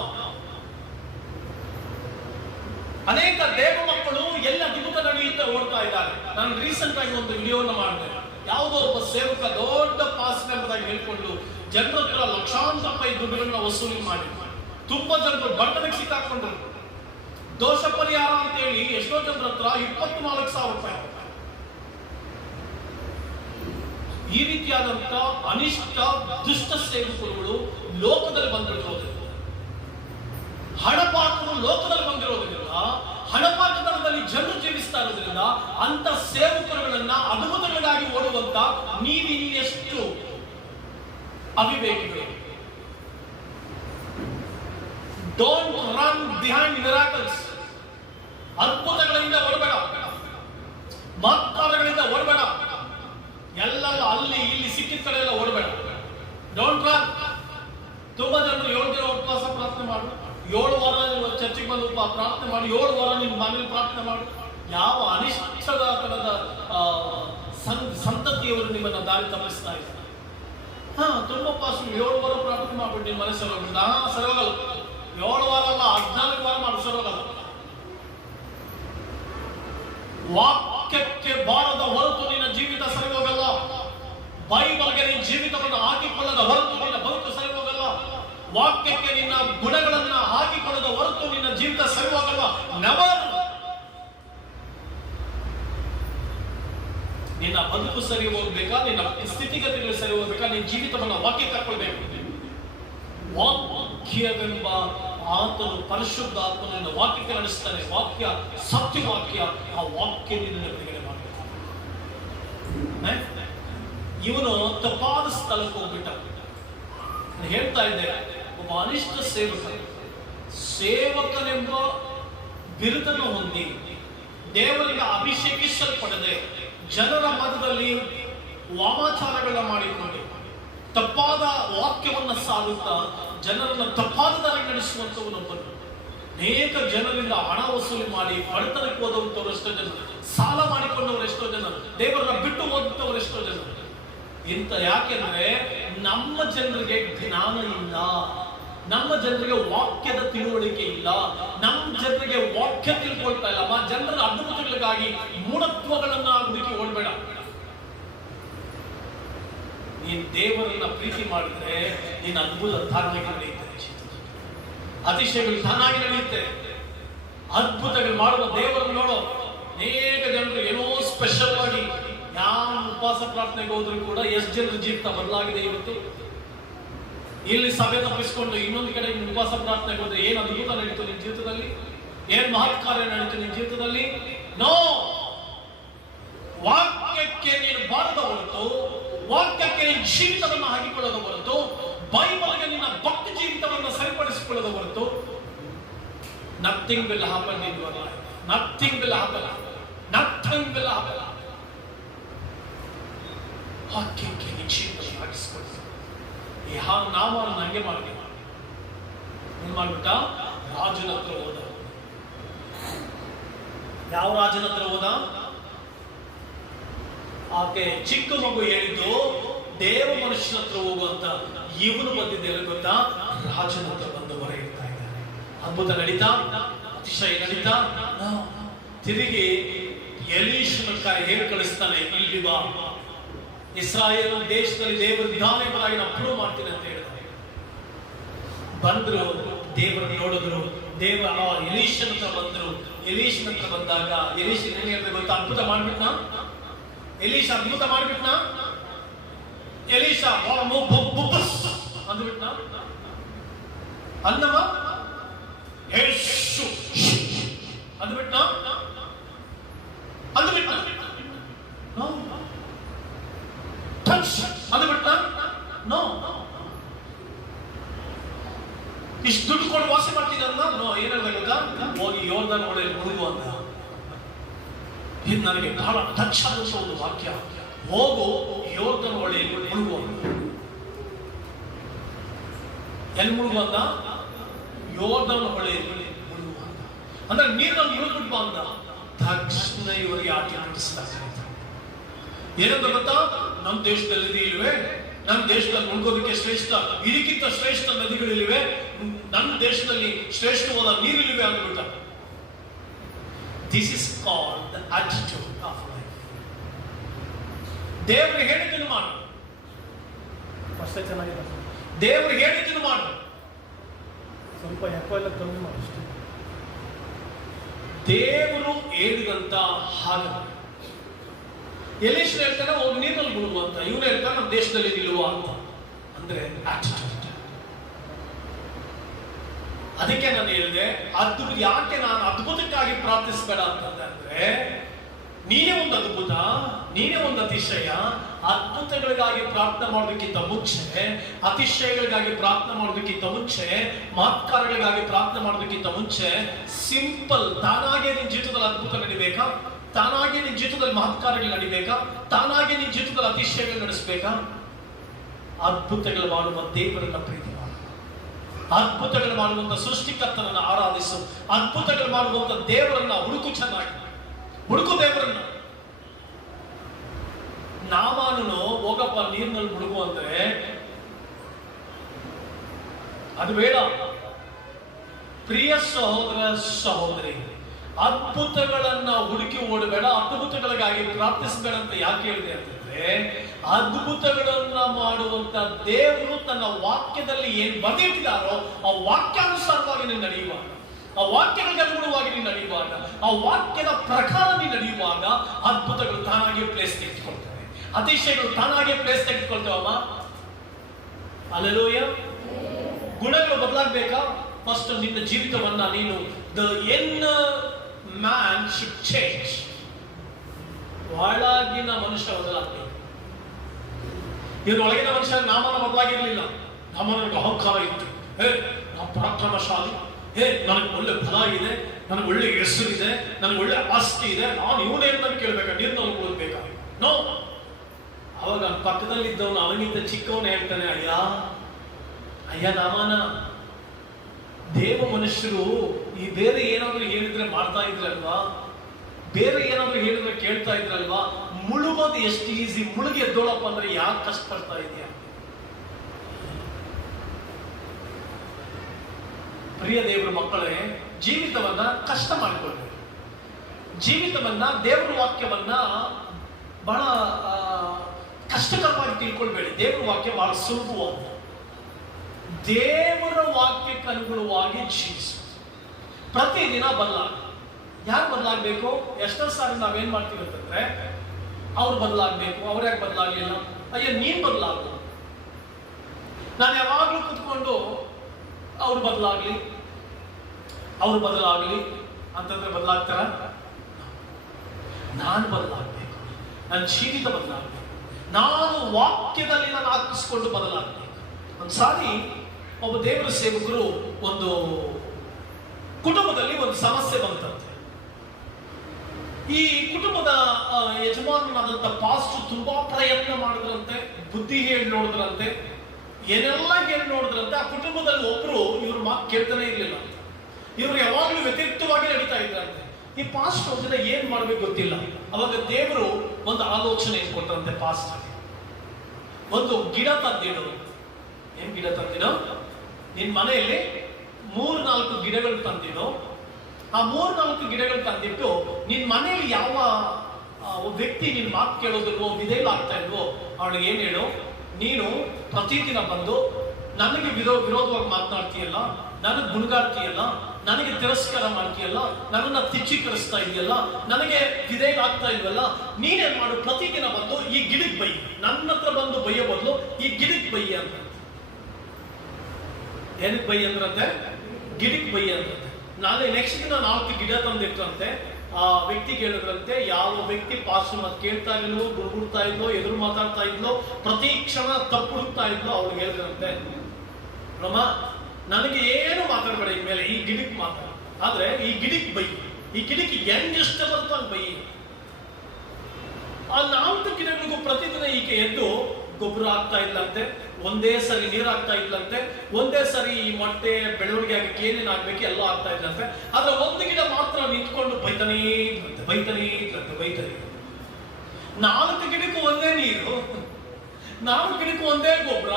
ಅನೇಕ ದೇವ ಮಕ್ಕಳು ಎಲ್ಲ ಅದ್ಭುತ ನಡೆಯುತ್ತಾ ಓಡ್ತಾ ಇದ್ದಾರೆ. ನಾನು ರೀಸೆಂಟ್ ಆಗಿ ಒಂದು ವಿಡಿಯೋನ ಮಾಡಿದೆ. ಯಾವುದೋ ಒಬ್ಬ ಸೇವಕ ದೊಡ್ಡ ಪಾಸ್ ಎಂಬುದಾಗಿ ಹೇಳ್ಕೊಂಡು ಜನರ ಹತ್ರ ಲಕ್ಷಾಂತರ ರೂಪಾಯಿ ದುಡ್ಡುಗಳನ್ನ ವಸೂಲಿ ಮಾಡಿ ತುಂಬಾ ಜನರು ಬಡತನಕ್ಕೆ ಸಿಕ್ಕಾಕೊಂಡ್ರು. ದೋಷ ಪರಿಹಾರ ಅಂತ ಹೇಳಿ ಎಷ್ಟೋ ಜನರ ಹತ್ರ 24,000 ರೂಪಾಯಿ. ಈ ರೀತಿಯಾದಂತ ಅನಿಷ್ಟ ದುಷ್ಟ ಸೇವಕರುಗಳು ಲೋಕದಲ್ಲಿ ಬಂದಿರೋದ್ರಿಂದ, ಹಣಪಾಕರು ಲೋಕದಲ್ಲಿ ಬಂದಿರೋದ್ರಿಂದ, ಹಣಪಾಕದಲ್ಲಿ ಜನರು ಜೀವಿಸ್ತಾ ಇರೋದ್ರಿಂದ ಅಂತ ಸೇವಕರುಗಳನ್ನ ಅದ್ಭುತಗಳಿಗಾಗಿ ಓಡುವಂತ ನೀವಿನ್ನೆಷ್ಟು ಅವಿವೇಕಿಗಳು. Don't run behind miracles. ಅದ್ಭುತಗಳಿಂದ ಓಡಬೇಡ, ಮಹತ್ಕಾರಗಳಿಂದ ಓಡಬೇಡ, ಎಲ್ಲ ಅಲ್ಲಿ ಇಲ್ಲಿ ಸಿಕ್ಕಿದ ಕಡೆ ಎಲ್ಲ ಓಡಬೇಡ. Don't run. ತುಂಬಾ ಜನರು 7 ದಿನ ಉಪವಾಸ ಪ್ರಾರ್ಥನೆ ಮಾಡು, 7 ವಾರ ಚರ್ಚಿಗೆ ಬಂದು ಪ್ರಾರ್ಥನೆ ಮಾಡಿ, 7 ವಾರ ನಿಮ್ಮ ಮನೇಲಿ ಪ್ರಾರ್ಥನೆ ಮಾಡು. ಯಾವ ಅನಿಷ್ಟದ ತರದ ಸಂತತಿಯವರು ನಿಮ್ಮನ್ನ ದಾರಿ ತಪ್ಪಿಸ್ತಾ ಇದ್ದಾರೆ. ತುಂಬಾ ಪಾಸ್ 7 ವಾರ ಪ್ರಾರ್ಥನೆ ಮಾಡ್ಬಿಟ್ಟು ನಿಮ್ಮ ಮನೆ ಸರೋಗಿಲ್ಲ. ಸರೋಗಲ್ಲ. 7 ವಾರ ಅಲ್ಲ, 14 ವಾರ ಮಾಡಿ ಸರೋಗಲ್ಲ. ವಾಕ್ಯಕ್ಕೆ ಬಾರದ ಹೊರತು ನಿನ್ನ ಜೀವಿತ ಸರಿ ಹೋಗಲ್ಲ. ಬೈಬಲ್ಗೆ ನಿನ್ನ ಜೀವಿತವನ್ನು ಹಾಕಿಕೊಳ್ಳದ ಹೊರತು ನಿನ್ನ ಬದುಕು ಸರಿ ಹೋಗಲ್ಲ. ವಾಕ್ಯಕ್ಕೆ ನಿನ್ನ ಗುಣಗಳನ್ನ ಹಾಕಿಕೊಳ್ಳದ ಹೊರತು ನಿನ್ನ ಜೀವಿತ ಸರಿ ಹೋಗಲ್ಲ. ನೆವರ್. ನಿನ್ನ ಬದುಕು ಸರಿ ಹೋಗ್ಬೇಕಾ, ನಿನ್ನ ಸ್ಥಿತಿಗತಿಗಳು ಸರಿ ಹೋಗ್ಬೇಕಾ, ನಿನ್ನ ಜೀವಿತವನ್ನು ವಾಕ್ಯಕ್ಕೆ ಹಾಕೊಳ್ಬೇಕು. ವಾಕ್ಯವೆಂಬ ಆತನು ಪರಿಶುದ್ಧ ಆತ್ಮನನ್ನು ವಾಕ್ಯಕ್ಕೆ ನಡೆಸ್ತಾನೆ. ವಾಕ್ಯ ಸತ್ಯವಾಕ್ಯ. ಆ ವಾಕ್ಯ ನಿನ್ನ ಬಿಡುಗಡೆ ಮಾಡಬೇಕು. ಇವನು ತಪ್ಪಾದ ಸ್ಥಳಕ್ಕೆ ಹೋಗ್ಬಿಟ್ಟ. ಹೇಳ್ತಾ ಇದ್ದೇನೆ, ಒಬ್ಬ ಅನಿಷ್ಟ ಸೇವಕನೆಂಬ ಬಿರುದನ್ನು ಹೊಂದಿ ದೇವರಿಗೆ ಅಭಿಷೇಕಿಸಲ್ಪಡದೆ ಜನರ ಮಧ್ಯದಲ್ಲಿ ವಾಮಾಚಾರಗಳನ್ನ ಮಾಡಿಕೊಂಡು ತಪ್ಪಾದ ವಾಕ್ಯವನ್ನ ಸಾರುತ್ತಾ ಜನರನ್ನ ತಪ್ಪಾದ ದಾರಿಗೆ ನಡೆಸುವಂತವನೊಬ್ಬನು. ಅನೇಕ ಜನರಿಂದ ಹಣ ವಸೂಲಿ ಮಾಡಿ ಬಡತನಕ್ಕೆ ಹೋದವಂತವ್ರು ಎಷ್ಟೋ ಜನರು, ಸಾಲ ಮಾಡಿಕೊಂಡವರು ಎಷ್ಟೋ ಜನರು, ದೇವರನ್ನ ಬಿಟ್ಟು ಹೋದಂತವ್ರು ಎಷ್ಟೋ ಜನರು. ಇಂತ ಯಾಕೆಂದ್ರೆ ನಮ್ಮ ಜನರಿಗೆ ಜ್ಞಾನ ಇಲ್ಲ, ನಮ್ಮ ಜನರಿಗೆ ವಾಕ್ಯದ ತಿಳುವಳಿಕೆ ಇಲ್ಲ, ನಮ್ಮ ಜನರಿಗೆ ವಾಕ್ಯ ತಿಳ್ಕೊಳ್ತಾ ಇಲ್ಲ. ಜನರ ಅದ್ಭುತಗಳಿಗಾಗಿ ಮೂಢತ್ವಗಳನ್ನ ಹುಡುಕಿ ಓಡಬೇಡ. ನೀನ್ ದೇವರನ್ನ ಪ್ರೀತಿ ಮಾಡಿದ್ರೆ ನೀನ್ ಅದ್ಭುತ ತಾನಾಗಿ ನಡೆಯುತ್ತೆ, ಅತಿಶಯಗಳು ತಾನಾಗಿ ನಡೆಯುತ್ತೆ. ಅದ್ಭುತಗಳು ಮಾಡುವ ದೇವರನ್ನು ನೋಡೋ. ಅನೇಕ ಜನರು ಏನೋ ಸ್ಪೆಷಲ್ ಆಗಿ ಯಾವ ಉಪವಾಸ ಪ್ರಾರ್ಥನೆಗೆ ಹೋದ್ರು ಕೂಡ ಎಷ್ಟು ಜನರ ಜೀವಿತ ಬದಲಾಗಿದೆ ಇವತ್ತು. ಇಲ್ಲಿ ಸಭೆ ತಪ್ಪಿಸ್ಕೊಂಡು ಇನ್ನೊಂದು ಕಡೆ ಉಪವಾಸ ಪ್ರಾರ್ಥನೆಗೆ ಹೋದ್ರೆ ಏನ್ ಅದ್ಭುತ ನಡೀತು ನಿನ್ ಜೀವಿತದಲ್ಲಿ, ಏನ್ ಮಹತ್ ಕಾರ್ಯ ನಡೀತು ನಿನ್ ಜೀವಿತದಲ್ಲಿ. ನೋ. ವಾಕ್ಯಕ್ಕೆ ನೀನು ಬಾರದ ಹೊರತು, ವಾಕ್ಯಕ್ಕೆ ನಿನ್ನ ಜೀವಿತವನ್ನು ಹಾಕಿಕೊಳ್ಳೋದು ಹೊರತು, ಬೈಬಲ್ಗೆ ನಿನ್ನ ಭಕ್ತಿ ಜೀವಿತವನ್ನು ಸರಿಪಡಿಸಿಕೊಳ್ಳೋದು ಹೊರತು nothing will happen in your life. Nothing will happen. Nothing will happen. ವಾಕ್ಯಕ್ಕೆ ನಿನ್ನ ಜೀವಿತವನ್ನು ಹಾಕಿಸಿಕೊಳ್ಳಿ. ಈ ನಾಮವನ್ನು ಹಂಗೆ ಮಾಡಿ ಏನ್ ಮಾಡ್ಬಿಟ್ಟ? ರಾಜನ ಹತ್ರ ಹೋದ. ಯಾವ ರಾಜನ ಹತ್ರ ಹೋದ? ಆಕೆ ಚಿಕ್ಕ ಮಗು ಹೇಳಿದ್ದು ದೇವ ಮನುಷ್ಯನ ಹತ್ರ ಹೋಗುವಂತ. ಇವನು ಬಂದಿದ್ದೇನೆ ಗೊತ್ತಾ? ರಾಜನ ಹತ್ರ ಬಂದು ಹೊರ ಇರ್ತಾ ಇದ್ದಾನೆ. ಅದ್ಭುತ ನಡೀತಾ, ಅತಿಶಯ ನಡೀತಾ. ತಿರುಗಿ ಎಲೀಷನ ಹೇಳಿ ಕಳಿಸ್ತಾನೆ, ಇಲ್ಲಿ ಬಾ, ಇಸ್ರಾಯೇಲ್ ದೇಶದಲ್ಲಿ ದೇವರ ವಿಧಾನವಾಗಿ ನಾನು ಅಪ್ರೂವ್ ಮಾಡ್ತೀನಿ ಅಂತ ಹೇಳಿದ. ಬಂದ್ರು, ದೇವರನ್ನು ನೋಡಿದ್ರು. ಎಲೀಷನ ಹತ್ರ ಬಂದ್ರು. ಎಲೀಷನ ಹತ್ರ ಬಂದಾಗ ಎಲೀಷ ಏನ್ ಹೇಳಿದ್ರೆ ಗೊತ್ತಾ? ಅದ್ಭುತ ಮಾಡ್ಬಿಟ್ನಾ ಎಲೀಷ? ಅದ್ಭುತ ಮಾಡ್ಬಿಟ್ನಾ ಎಲೀಷ? ಅಂದ್ಬಿಟ್ನ. ಅನ್ನವ ಯೇಸು ಅಂದ್ಬಿಟ್ನ. ಅಂದ್ಬಿಟ್ನ. ನೋ. ಟಚ್ ಅಂದ್ಬಿಟ್ನ. ನೋ. ಇಷ್ಟು ದುಡ್ಡು ಕೊಟ್ಟು ವಾಸ ಮಾಡ್ತಿದ್ದ. ನೋ. ಏನಾಗ ಹೋಗಿ ಯೋರ್ದಾನ್ ಹೊಳೆಯಲ್ಲಿ ಮುಳುಗು ಅಂತ. ಇದು ನನಗೆ ಬಹಳ ಟಚ್ ಆದಂತ ಒಂದು ವಾಕ್ಯ. ಹೋಗು ಯೋರ್ದಾನ್ ಹೊಳೆಯಲ್ಲಿ ಮುಳುಗು ಅಂತ. ಎಲ್ಲಿ ಮುಳುಗು ಅಂತ? ಯೋರ್ದಾನ್ ಹೊಳೆಯಲ್ಲಿ ಮುಳುಗು ಅಂತ. ಅಂದ್ರೆ ನೀರಲ್ಲಿ ಮುಳುಗ್ಬಿಟ್ಟು ಅಂದ ತಕ್ಷಣ ಇವರಿಗೆ ಆಕೆ ಅಂಟಿಸ್ತಾರೆ. ಏನಂತ ಗೊತ್ತಾ? ನಮ್ಮ ದೇಶದಲ್ಲಿ ಇಲ್ವೇ? ನಮ್ಮ ದೇಶದಲ್ಲಿ ಮುಳುಗೋದಕ್ಕೆ ಶ್ರೇಷ್ಠ, ಇದಕ್ಕಿಂತ ಶ್ರೇಷ್ಠ ನದಿಗಳಿವೆ, ನನ್ನ ದೇಶದಲ್ಲಿ ಶ್ರೇಷ್ಠವಾದ ನೀರಿಲಿವೆ ಅಂದ್ಬಿಟ್ಟ. This is called the attitude of life. ದೇವರು ಹೇಳಿದ್ದನ್ನು ಮಾಡು. ಅಷ್ಟೇ ಚೆನ್ನಾಗಿದೆ. ದೇವರು ಹೇಳಿದ್ದನ್ನು ಮಾಡು. ಸ್ವಲ್ಪ ಯಾಕೋ ಎಲ್ಲ ಕಮ್ಮಿ ಮಾಡಿ ಅಷ್ಟೇ. ದೇವರು ಹೇಳಿದಂತ ಹಾಗೆ ಎಲೀಷ ಹೇಳ್ತಾನೆ ಹೋಗಿ ನೀರಲ್ಲಿ ಮುಳುಗು ಅಂತ. ಇವನು ಹೇಳ್ತಾನೆ ನಮ್ಮ ದೇಶದಲ್ಲಿ ನಿಲ್ಲುವ ಅಂತ. ಅಂದ್ರೆ ಆಟಿಟ್ಯೂಡ್. ಅದಕ್ಕೆ ನಾನು ಹೇಳಿದೆ, ಅದು ಯಾಕೆ ನಾನು ಅದ್ಭುತಕ್ಕಾಗಿ ಪ್ರಾರ್ಥಿಸಬೇಡ ಅಂತಂದ್ರೆ, ನೀನೇ ಒಂದು ಅದ್ಭುತ, ನೀನೇ ಒಂದು ಅತಿಶಯ. ಅದ್ಭುತಗಳಿಗಾಗಿ ಪ್ರಾರ್ಥನೆ ಮಾಡೋದಕ್ಕಿಂತ ಮುಂಚೆ, ಅತಿಶಯಗಳಿಗಾಗಿ ಪ್ರಾರ್ಥನೆ ಮಾಡೋದಕ್ಕಿಂತ ಮುಂಚೆ, ಮಾತ್ಕಾರಗಳಿಗಾಗಿ ಪ್ರಾರ್ಥನೆ ಮಾಡೋದಕ್ಕಿಂತ ಮುಂಚೆ, ಸಿಂಪಲ್ ತಾನಾಗೆ ನಿನ್ನ ಜೀವಿತದಲ್ಲಿ ಅದ್ಭುತ ನಡಿಬೇಕಾ? ತಾನಾಗೆ ನಿನ್ನ ಜೀವಿತದಲ್ಲಿ ಮಹತ್ಕಾರಗಳು ನಡಿಬೇಕಾ? ತಾನಾಗೆ ನಿನ್ನ ಜೀವಿತದಲ್ಲಿ ಅತಿಶಯಗಳು ನಡೆಸಬೇಕಾ? ಅದ್ಭುತಗಳು ಮಾಡುವ ದೇವರನ್ನ ಪ್ರೀತಿ ಮಾಡು. ಅದ್ಭುತಗಳು ಮಾಡುವಂತ ಸೃಷ್ಟಿಕರ್ತನನ್ನ ಆರಾಧಿಸು. ಅದ್ಭುತಗಳು ಮಾಡುವಂತ ದೇವರನ್ನ ಹುಡುಕು. ಚೆನ್ನಾಗಿ ಹುಡುಕು ದೇವರನ್ನ. ನಾಮಾನು ಹೋಗಪ್ಪ ನೀರಿನಲ್ಲಿ ಮುಳುಗು ಅಂದ್ರೆ ಅದು ಬೇಡ. ಪ್ರಿಯ ಸಹೋದರ ಸಹೋದರಿ, ಅದ್ಭುತಗಳನ್ನ ಹುಡುಕಿ ಓಡಬೇಡ, ಅದ್ಭುತಗಳಿಗಾಗಿ ಪ್ರಾರ್ಥಿಸಬೇಡ ಅಂತ ಯಾಕೆ ಹೇಳಿದೆ ಅಂತಂದ್ರೆ, ಅದ್ಭುತಗಳನ್ನ ಮಾಡುವಂತ ದೇವರು ತನ್ನ ವಾಕ್ಯದಲ್ಲಿ ಏನ್ ಬರೆದಿಟ್ಟಿದಾರೋ ಆ ವಾಕ್ಯಾನುಸಾರವಾಗಿ ನೀನು ನಡೆಯುವಾಗ, ಆ ವಾಕ್ಯಗಳಿಗೆ ಅನುಗುಣವಾಗಿ ನೀನು ನಡೆಯುವಾಗ, ಆ ವಾಕ್ಯದ ಪ್ರಕಾರ ನೀನು ನಡೆಯುವಾಗ ಅದ್ಭುತಗಳು ತಾನಾಗಿ ಪ್ಲೇಸ್ ತೆಗೆದುಕೊಳ್ತವೆ. ಅತಿಶಯಗಳು ತಾನಾಗಿ ಪ್ಲೇಸ್ ತೆಗೆದುಕೊಳ್ತೇವಮ್ಮ. ಹಲ್ಲೆಲೂಯಾ. ಗುಣಗಳು ಬದಲಾಗಬೇಕಾ? ಫಸ್ಟ್ ನಿನ್ನ ಜೀವಿತವನ್ನ ನೀನು the inner man should change. ಒಳಗಿನ ಮನುಷ್ಯ ಬದಲಾಗಬೇಕು. ಇವರು ಒಳಗಿನ ಮನುಷ್ಯ ನಾಮನ ಬದಲಾಗಿರ್ಲಿಲ್ಲ. ನಾಮನಿಗೆ ಅಹಂಕಾರ ಇತ್ತು. ನಾವು ಪರಾಕ್ರಮಶಾಲಿ, ನನಗೆ ಒಳ್ಳೆ ಫಲ ಇದೆ, ನನಗೆ ಒಳ್ಳೆ ಹೆಸರಿದೆ, ನನಗೆ ಒಳ್ಳೆ ಆಸ್ತಿ ಇದೆ, ನಾನು ಇವನೇನು ಕೇಳ್ಬೇಕಾ? ನೀರ್ನಲ್ಲಿ ಓದ್ಬೇಕಾ? ನೋ. ಅವಾಗ ಪಕ್ಕದಲ್ಲಿದ್ದವನು ಅವನಿಂದ ಚಿಕ್ಕವನು ಹೇಳ್ತಾನೆ, ಅಯ್ಯ ಅಯ್ಯ ನಾಮನ, ದೇವ ಮನುಷ್ಯರು ಈ ಬೇರೆ ಏನಾದ್ರು ಹೇಳಿದ್ರೆ ಮಾಡ್ತಾ ಇದ್ರಲ್ವಾ, ಬೇರೆ ಏನಾದ್ರು ಹೇಳಿದ್ರೆ ಕೇಳ್ತಾ ಇದ್ರಲ್ವಾ, ಮುಳುಗೋದು ಎಷ್ಟು ಈಸಿ, ಮುಳುಗಿ ಎದ್ದೋಳಪ್ಪ ಅಂದ್ರೆ ಯಾಕೆ ಕಷ್ಟಪಡ್ತಾ ಇದೆಯಾ? ಪ್ರಿಯ ದೇವರ ಮಕ್ಕಳೇ, ಜೀವಿತವನ್ನ ಕಷ್ಟ ಮಾಡಿಕೊಳ್ಬೇಕು. ಜೀವಿತವನ್ನ, ದೇವರ ವಾಕ್ಯವನ್ನ ಬಹಳ ಕಷ್ಟಕರವಾಗಿ ತಿಳ್ಕೊಳ್ಬೇಡಿ. ದೇವರ ವಾಕ್ಯ ಬಹಳ ಸುಲಭವಾದ. ದೇವರ ವಾಕ್ಯಕ್ಕೆ ಅನುಗುಣವಾಗಿ ಜೀವಿಸು. ಪ್ರತಿದಿನ ಬದಲಾಗ. ಯಾರು ಬದಲಾಗಬೇಕು? ಎಷ್ಟೋ ಸಾರಿ ನಾವೇನ್ ಮಾಡ್ತೀವಿ ಅಂತಂದ್ರೆ, ಅವ್ರು ಬದಲಾಗಬೇಕು, ಅವ್ರು ಯಾಕೆ ಬದಲಾಗಲಿಲ್ಲ? ಅಯ್ಯ ನೀನ್ ಬದಲಾಗು. ನಾನು ಯಾವಾಗಲೂ ಕುತ್ಕೊಂಡು ಅವ್ರು ಬದಲಾಗ್ಲಿ ಅವ್ರು ಬದಲಾಗ್ಲಿ ಅಂತಂದ್ರೆ ಬದಲಾಗ್ತಾರ? ನಾನು ಬದಲಾಗಬೇಕು, ನನ್ನ ಜೀವಿತ ಬದಲಾಗಬೇಕು, ನಾನು ವಾಕ್ಯದಲ್ಲಿ ನಾನು ಹಾಕಿಸ್ಕೊಂಡು ಬದಲಾಗಬೇಕು. ಒಂದ್ಸಾರಿ ಒಬ್ಬ ದೇವರ ಸೇವಕರು ಒಂದು ಕುಟುಂಬದಲ್ಲಿ ಒಂದು ಸಮಸ್ಯೆ ಬಂತಂತೆ. ಈ ಕುಟುಂಬದ ಯಜಮಾನನಾದಂತ ಪಾಸ್ಟರ್ ತುಂಬಾ ಪ್ರಯತ್ನ ಮಾಡಿದ್ರಂತೆ, ಬುದ್ಧಿ ಹೇಳಿ ನೋಡಿದ್ರಂತೆ, ಏನೆಲ್ಲ ಹೇಳಿ ನೋಡಿದ್ರಂತೆ. ಆ ಕುಟುಂಬದಲ್ಲಿ ಒಬ್ರು ಇವ್ರ ಮಾತು ಕೇಳ್ತಾನೆ ಇರ್ಲಿಲ್ಲ. ಇವ್ರು ಯಾವಾಗ್ಲೂ ವ್ಯತಿರಿಕ್ತವಾಗಿ ನಡೀತಾ ಇದ್ರಂತೆ. ಈ ಪಾಸ್ಟರ್ ದಿನ ಏನ್ ಮಾಡ್ಬೇಕು ಗೊತ್ತಿಲ್ಲ. ಅವಾಗ ದೇವರು ಒಂದು ಆಲೋಚನೆ ಕೊಟ್ಟರಂತೆ ಪಾಸ್ಟರ್. ಒಂದು ಗಿಡ ತಂದಿಡು. ಏನ್ ಗಿಡ ತಂದಿಡು? ನಿನ್ ಮನೆಯಲ್ಲಿ 3-4 ಗಿಡಗಳು ತಂದಿಡು. ಆ 3-4 ಗಿಡಗಳು ತಂದಿಟ್ಟು ನಿನ್ ಮನೆಯಲ್ಲಿ ಯಾವ ವ್ಯಕ್ತಿ ನಿನ್ ಮಾತು ಕೇಳೋದಿಲ್ವೋ, ವಿಧೇಯರಾಗ್ತಾ ಇಲ್ವೋ, ಅವಳಿಗೆ ಏನ್ ಹೇಳು, ನೀನು ಪ್ರತಿದಿನ ಬಂದು ನನಗೆ ವಿರೋಧವಾಗಿ ಮಾತನಾಡ್ತೀಯಲ್ಲ, ನನಗೆ ಗುಣಗಾಡ್ತೀಯಲ್ಲ, ನನಗೆ ತಿರಸ್ಕಾರ ಮಾಡ್ತೀಯಲ್ಲ, ನನ್ನನ್ನ ತಿಚ್ಚೀಕರಿಸ್ತಾ ಇದೆಯಲ್ಲ, ನನಗೆ ವಿಧೇಯರಾಗ್ತಾ ಇಲ್ವಲ್ಲ, ನೀನೇನ್ ಮಾಡು, ಪ್ರತಿದಿನ ಬಂದು ಈ ಗಿಡಕ್ಕೆ ಬೈ. ನನ್ನ ಹತ್ರ ಬಂದು ಬೈಯೋ ಬದಲು ಈ ಗಿಡಕ್ಕೆ ಬೈ ಅಂತ. ಏನಕ್ಕೆ ಬೈ ಅಂದ್ರಂತೆ? ಗಿಡಕ್ಕೆ ಬೈ ಅಂದ್ರಂತೆ. ನಾಳೆ ನೆಕ್ಸ್ಟ್ ದಿನ 4 ಗಿಡ ತಂದಿಟ್ರಂತೆ. ಆ ವ್ಯಕ್ತಿ ಕೇಳಿದ್ರಂತೆ, ಯಾವ ವ್ಯಕ್ತಿ ಪಾಸ್ಟರ್ನ ಕೇಳ್ತಾ ಇದ್ಲು, ಗುರುಗುಡ್ತಾ ಇದ್ಲೋ, ಎದುರು ಮಾತಾಡ್ತಾ ಇದ್ಲೋ, ಪ್ರತಿ ಕ್ಷಣ ತಪ್ಪು ಹುಡುಕ್ತಾ ಇದ್ಲೋ, ಅವ್ರಿಗೆ ಹೇಳಿದ್ರಂತೆ, ರಮ ನನಗೆ ಏನು ಮಾತಾಡಬೇಡ ಇನ್ಮೇಲೆ, ಈ ಗಿಡಕ್ಕೆ ಮಾತಾಡ, ಆದ್ರೆ ಈ ಗಿಡಕ್ಕೆ ಬೈ, ಈ ಗಿಡಕ್ಕೆ ಹೆಂಗ್ ಇಷ್ಟ ಬರ್ತೋ ಅಲ್ಲಿ ಬೈ. ಆ 4 ಗಿಡಗಳಿಗೂ ಪ್ರತಿದಿನ ಈಕೆ ಎದ್ದು ಗೊಬ್ಬರ ಆಗ್ತಾ ಇದ್ಲಂತೆ, ಒಂದೇ ಸರಿ ನೀರು ಆಗ್ತಾ ಇದ್ಲಂತೆ, ಒಂದೇ ಸರಿ ಈ ಮೊಟ್ಟೆ ಬೆಳವಣಿಗೆ ಆಗಕ್ಕೆ ಏನೇನು ಆಗ್ಬೇಕು ಎಲ್ಲ ಆಗ್ತಾ ಇದ್ಲಂತೆ. ಆದ್ರೆ ಒಂದು ಗಿಡ ಮಾತ್ರ ನಿಂತ್ಕೊಂಡು ಬೈತಾನೇ ಇದ್ಲಂತೆ, ಬೈತಾನೇ ಇದ್ಲಂತೆ, ಬೈತಾನೆ. 4 ಗಿಡಕ್ಕೂ ಒಂದೇ ನೀರು, 4 ಗಿಡಕ್ಕೂ ಒಂದೇ ಗೊಬ್ಬರ,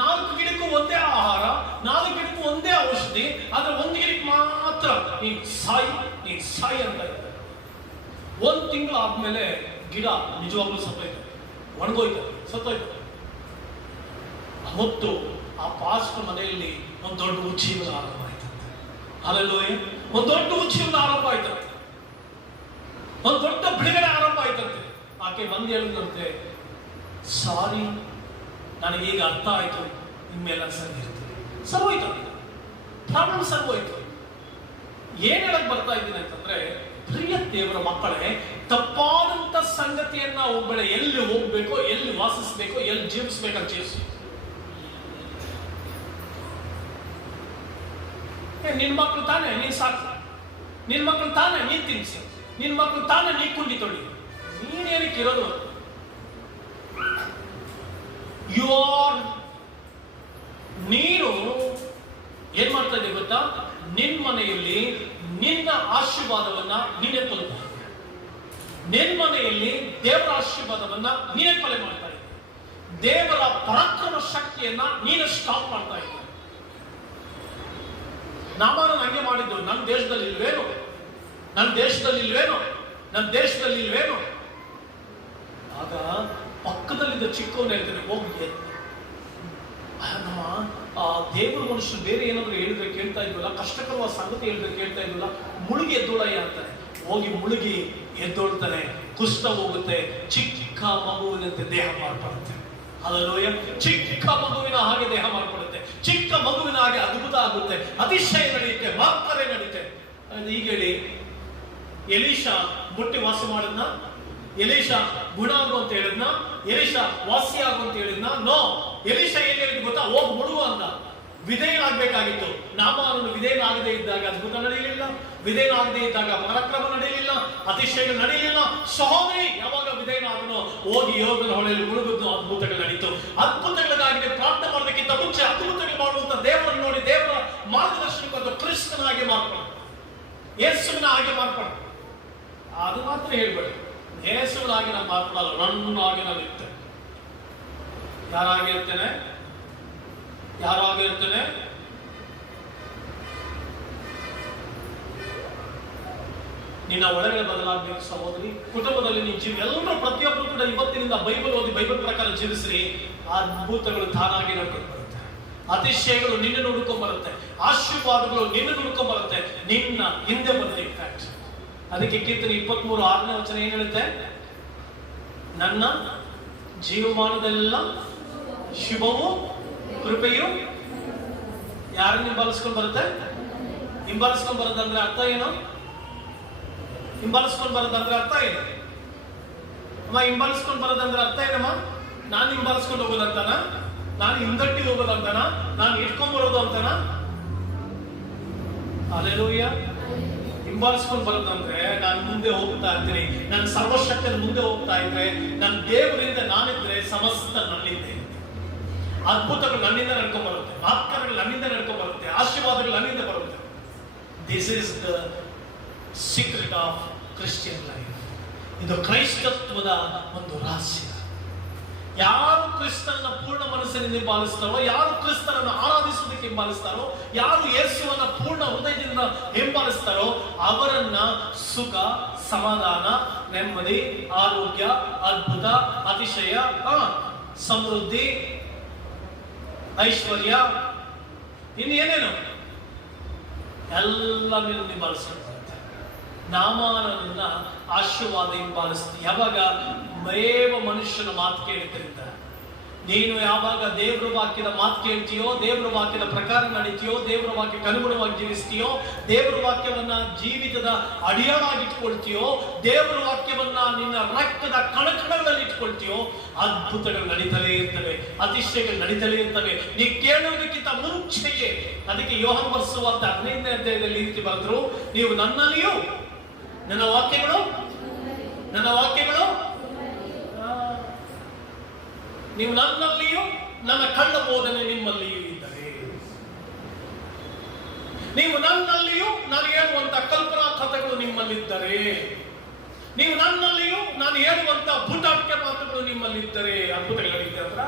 4 ಗಿಡಕ್ಕೂ ಒಂದೇ ಆಹಾರ, 4 ಗಿಡಕ್ಕೂ ಒಂದೇ ಔಷಧಿ. ಆದ್ರೆ ಒಂದು ಗಿಡಕ್ಕೆ ಮಾತ್ರ ನೀನ್ ಸಾಯಿ ಅಂತ ಇದ್ದಾರೆ. 1 ತಿಂಗಳು ಆದ್ಮೇಲೆ ಗಿಡ ನಿಜವಾಗ್ಲೂ ಸತ್ತೋಯ್ತು, ಒಣಗೋಯ್ತು, ಸತ್ತೋಯ್ತು. ಅವತ್ತು ಆ ಪಾಸ್ಟರ್ ಮನೆಯಲ್ಲಿ ಒಂದು ದೊಡ್ಡ ಉಜ್ಜೀವನ ಆರಂಭ ಆಯ್ತಂತೆ. ಅಲ್ಲಲ್ಲೋಯ್, ಒಂದು ದೊಡ್ಡ ಉಜ್ಜೀವನ ಆರಂಭ ಆಯ್ತಂತೆ, ಒಂದು ದೊಡ್ಡ ಬಿಡುಗಡೆ ಆರಂಭ ಆಯ್ತಂತೆ. ಆಕೆ ಬಂದು ಹೇಳಿದಂತೆ, ಸಾರಿ, ನನಗೀಗ ಅರ್ಥ ಆಯ್ತು, ಇನ್ಮೇಲೆ ಸರಿ ಇರ್ತದೆ. ಸರ್ವೋಯ್ತು, ಪ್ರಾಬ್ಲಮ್ ಸರ್ವೋಯ್ತು. ಏನ್ ಹೇಳಕ್ ಬರ್ತಾ ಇದ್ದೀನಿ ಅಂತಂದ್ರೆ, ಪ್ರಿಯ ದೇವರ ಮಕ್ಕಳೇ, ತಪ್ಪಾದಂತ ಸಂಗತಿಯನ್ನ ಒಬ್ಬಳೆ ಎಲ್ಲಿ ಹೋಗ್ಬೇಕೋ, ಎಲ್ಲಿ ವಾಸಿಸ್ಬೇಕೋ, ಎಲ್ಲಿ ಜೀವಿಸ್ಬೇಕಂತ ಜೀವಿಸಿ. ನಿನ್ ಮಕ್ಕಳು ತಾನೇ ನೀನ್ ಸಾಕು, ನಿನ್ ಮಕ್ಕಳು ತಾನೇ ನೀನ್ ತಿನ್ಸಿ, ನಿನ್ ಮಕ್ಕಳು ತಾನೇ ನೀ ಕುಂಡಿ ತೊಳಿ, ನೀನೇನಕ್ಕೆ ಇರೋದು? ನೀನು ಏನ್ ಮಾಡ್ತಾ ಇದ್ದೀವಿ ಗೊತ್ತಾ? ನಿನ್ ಮನೆಯಲ್ಲಿ ನಿನ್ನ ಆಶೀರ್ವಾದವನ್ನ ನೀನೇ ತಲುಪ, ನಿನ್ ಮನೆಯಲ್ಲಿ ದೇವರ ಆಶೀರ್ವಾದವನ್ನ ನೀನೇ ಕೊಲೆ ಮಾಡ್ತಾ ಇದ್ದೆ, ದೇವರ ಪರಾಕ್ರಮ ಶಕ್ತಿಯನ್ನ ನೀನು ಸ್ಟಾಪ್ ಮಾಡ್ತಾ ಇದ್ದೆ. ನಾಮಾನ ಹಂಗೆ ಮಾಡಿದ್ದು, ನನ್ನ ದೇಶದಲ್ಲಿ ಇಲ್ವೇನು, ನನ್ನ ದೇಶದಲ್ಲಿ ಇಲ್ವೇನು, ನನ್ನ ದೇಶದಲ್ಲಿ ಇಲ್ವೇನು? ಆಗ ಪಕ್ಕದಲ್ಲಿದ್ದ ಚಿಕ್ಕವನ್ನ ಹೇಳ್ತಾನೆ, ಹೋಗಿ ನಮ್ಮ ದೇವರ ಮನುಷ್ಯರು ಬೇರೆ ಏನಾದ್ರು ಹೇಳಿದ್ರೆ ಕೇಳ್ತಾ ಇದ್ವಲ್ಲ, ಕಷ್ಟಕರವಾದ ಸಂಗತಿ ಹೇಳಿದ್ರೆ ಕೇಳ್ತಾ ಇದ್ವಲ್ಲ, ಮುಳುಗಿ ಎದ್ದೋಳಯ್ಯ ಅಂತಾನೆ. ಹೋಗಿ ಮುಳುಗಿ ಎದ್ದೋಳ್ತಾನೆ, ಕುಷ್ಠ ಹೋಗುತ್ತೆ, ಚಿಕ್ಕ ಮಗುವಿನಂತೆ ದೇಹ ಮಾರ್ಪಡುತ್ತೆ. ಅಲ್ಲೋಯ, ಚಿಕ್ಕ ಮಗುವಿನ ಹಾಗೆ ದೇಹ ಮಾರ್ಪಡುತ್ತೆ, ಚಿಕ್ಕ ಮಗುವಿನ ಹಾಗೆ ಅದ್ಭುತ ಆಗುತ್ತೆ, ಅತಿಶಯ ನಡೆಯುತ್ತೆ, ಮಾತ್ರೆ ನಡೆಯುತ್ತೆ. ಈಗ ಹೇಳಿ, ಎಲೀಷಾ ಮುಟ್ಟಿ ವಾಸ ಮಾಡಿದ್ನ, ಎಲೀಷಾ ಗುಣ ಆಗು ಅಂತ ಹೇಳಿದ್ನ, ಎಲೀಷಾ ವಾಸಿ ಆಗು ಅಂತ ಹೇಳಿದ್ನ? ನೋ. ಎಲೀಷಾ ಏನ್ ಹೇಳಿದ್ ಗೊತ್ತಾ? ಹೋಗ್ ಮುಳುಗು ಅಂದ. ವಿಧೇಯನಾಗಬೇಕಾಗಿತ್ತು. ನಾಮಾನನು ವಿಧೇಯನಾಗದೇ ಇದ್ದಾಗ ಅದ್ಭುತ ನಡೆಯಲಿಲ್ಲ, ವಿಧೇಯನಾಗದೇ ಇದ್ದಾಗ ಪರಾಕ್ರಮ ನಡೆಯಲಿಲ್ಲ, ಅತಿಶಯಗಳು ನಡೆಯಲಿಲ್ಲ. ಸಹೋದರಿ ಯಾವಾಗ ವಿಧೇಯನಾದನೋ ಹೋಗಿ ಯೋಗನ ಹೊಳೆಯಲ್ಲಿ ಮುಳುಗುದ್ದು, ಅದ್ಭುತಗಳು ನಡೀತು. ಅದ್ಭುತಗಳಿಗಾಗಿ ಪ್ರಾರ್ಥನೆ ಮಾಡೋದಕ್ಕಿಂತ ಮುಂಚೆ ಅದ್ಭುತಗಳು ಮಾಡುವಂತ ದೇವರನ್ನು ನೋಡಿ ದೇವರ ಮಾರ್ಗದರ್ಶನಕ್ಕೆ ಕ್ರಿಸ್ತನ ಹಾಗೆ ಮಾರ್ಪಡ, ಯೇಸುವಿನ ಹಾಗೆ ಮಾರ್ಪಡ. ಅದು ಮಾತ್ರ ಹೇಳ್ಬೇಡಿ, ಯೇಸುವಿನ ಹಾಗೆ ನಾನು ಮಾರ್ಪಡಲ್ಲ, ನನ್ನ ಹಾಗೆ ನಾನು ಇರ್ತೇನೆ. ಯಾರಾಗಿರ್ತೇನೆ? ಯಾರಾಗಿರ್ತೇನೆ? ನಿನ್ನ ಒಳಗಡೆ ಬದಲಾಗಬೇಕು ಸಹೋದರಿ. ಕುಟುಂಬದಲ್ಲಿ ನೀನು ಜೀವ ಎಲ್ಲರೂ ಪ್ರತಿಯೊಬ್ಬರು ಕೂಡ ಇವತ್ತಿನಿಂದ ಬೈಬಲ್ ಓದಿ ಬೈಬಲ್ ಪ್ರಕಾರ ಜೀವಿಸ್ರಿ. ಅದ್ಭುತಗಳು ತಾನಾಗಿ ನೋಡ್ಕೊಂಡು ಬರುತ್ತೆ, ಅತಿಶಯಗಳು ನಿನ್ನ ನೋಡ್ಕೊಂಡ್ ಬರುತ್ತೆ, ಆಶೀರ್ವಾದಗಳು ನಿನ್ನ ನೋಡ್ಕೊಂಡ್ ಬರುತ್ತೆ, ನಿನ್ನ ಹಿಂದೆ ಬರುತ್ತೆ. ಇನ್ಫ್ಯಾಕ್ಟ್ ಅದಕ್ಕೆ ಕೀರ್ತನೆ 23:6ನೇ ವಚನ ಏನ್ ಹೇಳುತ್ತೆ? ನನ್ನ ಜೀವಮಾನದೆಲ್ಲ ಶುಭವು ಕೃಪೆಯು ಯಾರನ್ನ ಹಿಂಬಾಲಿಸ್ಕೊಂಡು ಬರುತ್ತೆ? ಹಿಂಬಾಲಿಸ್ಕೊಂಡು ಬರೋದಂದ್ರೆ ಅರ್ಥ ಏನು? ಹಿಂಬಾಲಿಸ್ಕೊಂಡು ಬರೋದಂದ್ರೆ ಅರ್ಥ ಏನು ಅಮ್ಮ? ಹಿಂಬಾಲಿಸ್ಕೊಂಡು ಬರೋದಂದ್ರೆ ಅರ್ಥ ಏನಮ್ಮ? ನಾನು ಹಿಂಬಾಲಿಸ್ಕೊಂಡು ಹೋಗೋದಂತಾನ? ನಾನು ಹಿಂದಟ್ಟಿ ಹೋಗೋದಂತಾನ? ನಾನು ಇಟ್ಕೊಂಡ್ ಬರೋದು ಅಂತಾನ? ಹಲ್ಲೆಲೂಯಾ. ಹಿಂಬಾಲಿಸ್ಕೊಂಡು ಬರೋದಂದ್ರೆ ನಾನು ಮುಂದೆ ಹೋಗ್ತಾ ಇರ್ತೀನಿ, ನನ್ನ ಸರ್ವಶಕ್ತಿಯ ಮುಂದೆ ಹೋಗ್ತಾ ಇದ್ರೆ, ನನ್ನ ದೇವರಿಂದ ನಾನಿದ್ರೆ ಸಮಸ್ತ ನನ್ನಿಂದ, ಅದ್ಭುತಗಳು ನನ್ನಿಂದ ನಡ್ಕೊಂಡ್ ಬರುತ್ತೆ, ಮಾತ್ಕರಗಳು ನನ್ನಿಂದ ನಡ್ಕೊಂಡ್ ಬರುತ್ತೆ, ಆಶೀರ್ವಾದಗಳು ನನ್ನಿಂದ ಬರುತ್ತೆ. This is the secret of Christian life. ಇದು ಕ್ರೈಸ್ತತ್ವದ ಒಂದು ರಹಸ್ಯ. ಯಾರು ಕ್ರಿಸ್ತನನ್ನ ಪೂರ್ಣ ಮನಸ್ಸಿನಿಂದ ಹಿಂಬಾಲಿಸ್ತಾರೋ, ಯಾರು ಕ್ರಿಸ್ತನನ್ನು ಆರಾಧಿಸುವುದಕ್ಕೆ ಹಿಂಬಾಲಿಸ್ತಾರೋ, ಯಾರು ಯೇಸುವನ್ನ ಪೂರ್ಣ ಹೃದಯದಿಂದ ಹಿಂಬಾಲಿಸ್ತಾರೋ ಅವರನ್ನ ಸುಖ, ಸಮಾಧಾನ, ನೆಮ್ಮದಿ, ಆರೋಗ್ಯ, ಅದ್ಭುತ, ಅತಿಶಯ, ಸಮೃದ್ಧಿ, ಐಶ್ವರ್ಯ, ಇನ್ನೇನೇನು ಎಲ್ಲ ಹಿಂಬಾಲಿಸ್ತಾರೆ. ನಾಮಾನನ್ನ ಆಶೀರ್ವಾದ ಹಿಂಬಾಲಿಸ್ತಾರೆ. ಯಾವಾಗ? ಮೇವ ಮನುಷ್ಯನ ಮಾತು ಕೇಳಿದ್ದರಿಂದ, ನೀನು ಯಾವಾಗ ದೇವರ ವಾಕ್ಯದ ಮಾತು ಕೇಳ್ತೀಯೋ, ದೇವರ ವಾಕ್ಯದ ಪ್ರಕಾರ ನಡೀತೀಯೋ, ದೇವರ ವಾಕ್ಯಕ್ಕೆ ಅನುಗುಣವಾಗಿ ಜೀವಿಸ್ತೀಯೋ, ದೇವರ ವಾಕ್ಯವನ್ನ ಜೀವಿತದ ಅಡಿಯಾಳಾಗಿಟ್ಕೊಳ್ತೀಯೋ, ದೇವರ ವಾಕ್ಯವನ್ನ ನಿನ್ನ ರಕ್ತದ ಕಣಕಣಗಳಲ್ಲಿ ಇಟ್ಕೊಳ್ತೀಯೋ, ಅದ್ಭುತಗಳು ನಡೀತಲೇ ಇರ್ತವೆ, ಅತಿಶಯಗಳು ನಡೀತಲೇ ಇರ್ತವೆ. ನೀ ಕೇಳುವುದಕ್ಕಿಂತ ಮುಂಚೆಯೇ. ಅದಕ್ಕೆ ಯೋಹಾನ ಬರೆಸುವಂತ 15ನೇ ಅಧ್ಯಾಯದಲ್ಲಿ ರೀತಿ ಬರೆದ್ರು, ನೀವು ನನ್ನಲ್ಲಿಯೂ ನನ್ನ ವಾಕ್ಯಗಳು ನೀವು ನನ್ನಲ್ಲಿಯೂ ನನ್ನ ಕಳ್ಳ ಬೋಧನೆ ನಿಮ್ಮಲ್ಲಿಯೂ ಇದ್ದರೆ, ನೀವು ನನ್ನಲ್ಲಿಯೂ ನಾನು ಹೇಳುವಂತ ಕಲ್ಪನಾ ಕಥೆಗಳು ನಿಮ್ಮಲ್ಲಿದ್ದರೆ, ನೀವು ನನ್ನಲ್ಲಿಯೂ ನಾನು ಹೇಳುವಂತ ಬುಟಾಟಿಕೆ ಮಾತುಗಳು ನಿಮ್ಮಲ್ಲಿದ್ದರೆ, ಅದ್ಭುತಗಳು ನಡೀತಾ ಅಂದ್ರ,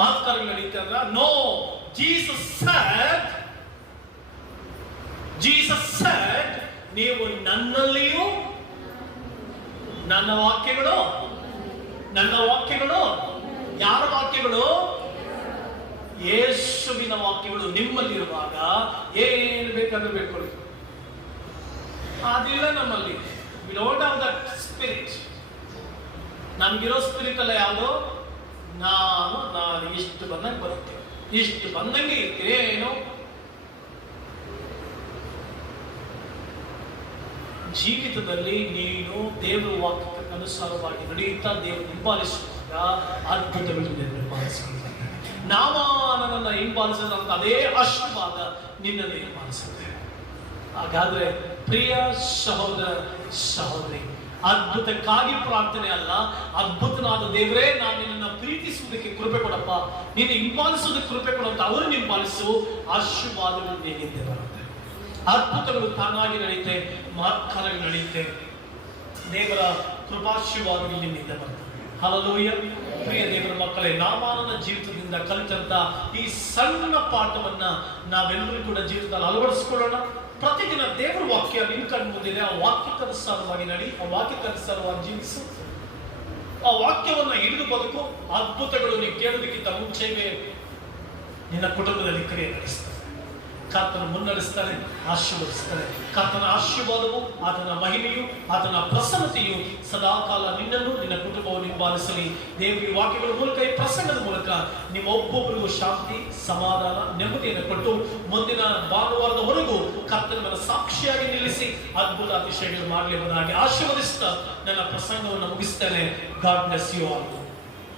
ಮಾತುಕತೆಗಳು ನಡೀತಾ ಅಂದ್ರ. ನೋ, ಜೀಸಸ್ ಸೆಡ್ ನೀವು ನನ್ನಲ್ಲಿಯೂ ನನ್ನ ವಾಕ್ಯಗಳು ಯಾರ ವಾಕ್ಯಗಳು? ಯೇಸುವಿನ ವಾಕ್ಯಗಳು ನಿಮ್ಮಲ್ಲಿರುವಾಗ ಏನು ಬೇಕಾದ್ರೂ ಬೇಡ್ಕೊಳ್ಳಿ. ಅದಿಲ್ಲ ನಮ್ಮಲ್ಲಿ. We don't have that spirit. ನಮ್ಗಿರೋ ಸ್ಪಿರಿಟ್ ಅಲ್ಲ ಯಾವುದು? ನಾನು ಇಷ್ಟು ಬಂದಂಗೆ ಬರುತ್ತೆ, ಇಷ್ಟು ಬಂದಂಗೆ ಇರ್ತೇನು. ಜೀವಿತದಲ್ಲಿ ನೀನು ದೇವರ ವಾಕ್ಯಕ್ಕೆ ಅನುಸಾರವಾಗಿ ನಡೆಯುತ್ತಾ ದೇವರು ಹಿಂಬಾಲಿಸುವಾಗ ಅದ್ಭುತಗಳು ಹಿಂಬಾಲಿಸುತ್ತದೆ. ನಾವಾನನ್ನ ಹಿಂಬಾಲಿಸಿದಂತ ಅದೇ ಆಶೀರ್ವಾದ ನಿನ್ನನ್ನು ಹಿಂಬಾಲಿಸುತ್ತೆ. ಹಾಗಾದ್ರೆ ಪ್ರಿಯ ಸಹೋದರ ಸಹೋದರಿ, ಅದ್ಭುತಕ್ಕಾಗಿ ಪ್ರಾರ್ಥನೆ ಅಲ್ಲ, ಅದ್ಭುತನಾದ ದೇವರೇ ನಾನು ನಿನ್ನನ್ನು ಪ್ರೀತಿಸುವುದಕ್ಕೆ ಕೃಪೆ ಕೊಡಪ್ಪ, ನಿನ್ನ ಹಿಂಬಾಲಿಸುವುದಕ್ಕೆ ಕೃಪೆ ಕೊಡಂತ ಅವರನ್ನು ಹಿಂಬಾಲಿಸು, ಆಶೀರ್ವಾದಗಳು ನಿನ್ನಿಂದ ಬರುತ್ತೆ. ಅದ್ಭುತಗಳು ತಾನಾಗಿ ನಡೆಯುತ್ತೆ, ಮಹತ್ಕಾರಗಳು ನಡೆಯುತ್ತೆ, ದೇವರ ಕೃಪಾಶೀರ್ವಾದಗಳು ನಿನ್ನಿಂದ ಬರ್ತವೆ. ಹಲ್ಲೆಲೂಯಾ. ಪ್ರಿಯ ದೇವರ ಮಕ್ಕಳೇ, ನಾಮಾನನ ಜೀವಿತದಿಂದ ಕಲಿತಂತ ಈ ಸಣ್ಣ ಪಾಠವನ್ನ ನಾವೆಲ್ಲರೂ ಕೂಡ ಜೀವಿತದಲ್ಲಿ ಅಳವಡಿಸಿಕೊಳ್ಳೋಣ. ಪ್ರತಿದಿನ ದೇವರ ವಾಕ್ಯ ನಿನ್ ಕಣ್ಣು ಮುಂದಿದೆ, ಆ ವಾಕ್ಯಕ್ಕನುಸಾರವಾಗಿ ನಡಿ, ಆ ವಾಕ್ಯಕ್ಕನುಸಾರವಾಗಿ ಜೀವಿಸು, ಆ ವಾಕ್ಯವನ್ನ ಹಿಡಿದು ಬದುಕು. ಅದ್ಭುತಗಳು ನೀವು ಕೇಳೋದಕ್ಕಿಂತ ಮುಂಚೆವೇ ನಿನ್ನ ಕುಟುಂಬದಲ್ಲಿ ಕ್ರಿಯೆ ನಡೆಸ್ತಾರೆ. ಕರ್ತನ ಮುನ್ನಡೆಸ್ತಾರೆ, ಆಶೀರ್ವದಿಸ್ತಾರೆ. ಕರ್ತನ ಆಶೀರ್ವಾದವು, ಆತನ ಮಹಿಮೆಯು, ಆತನ ಪ್ರಸನ್ನತೆಯು ಸದಾಕಾಲ ನಿನ್ನನ್ನು ನಿನ್ನ ಕುಟುಂಬವನ್ನು ಹಿಂಬಾಲಿಸಲಿ. ದೇವರ ವಾಕ್ಯಗಳ ಮೂಲಕ, ಈ ಪ್ರಸಂಗದ ಮೂಲಕ ನಿಮ್ಮ ಒಬ್ಬೊಬ್ಬರಿಗೂ ಶಾಂತಿ, ಸಮಾಧಾನ, ನೆಮ್ಮದಿಯನ್ನು ಕೊಟ್ಟು ಮುಂದಿನ ಭಾನುವಾರದವರೆಗೂ ಕರ್ತನ ಸಾಕ್ಷಿಯಾಗಿ ನಿಲ್ಲಿಸಿ ಅದ್ಭುತ ಅತಿಶಯಗಳು ಮಾಡಲಿ ಎಂಬುದಾಗಿ ಆಶೀರ್ವದಿಸ್ತಾ ನನ್ನ ಪ್ರಸಂಗವನ್ನು ಮುಗಿಸ್ತೇನೆ. God bless you all.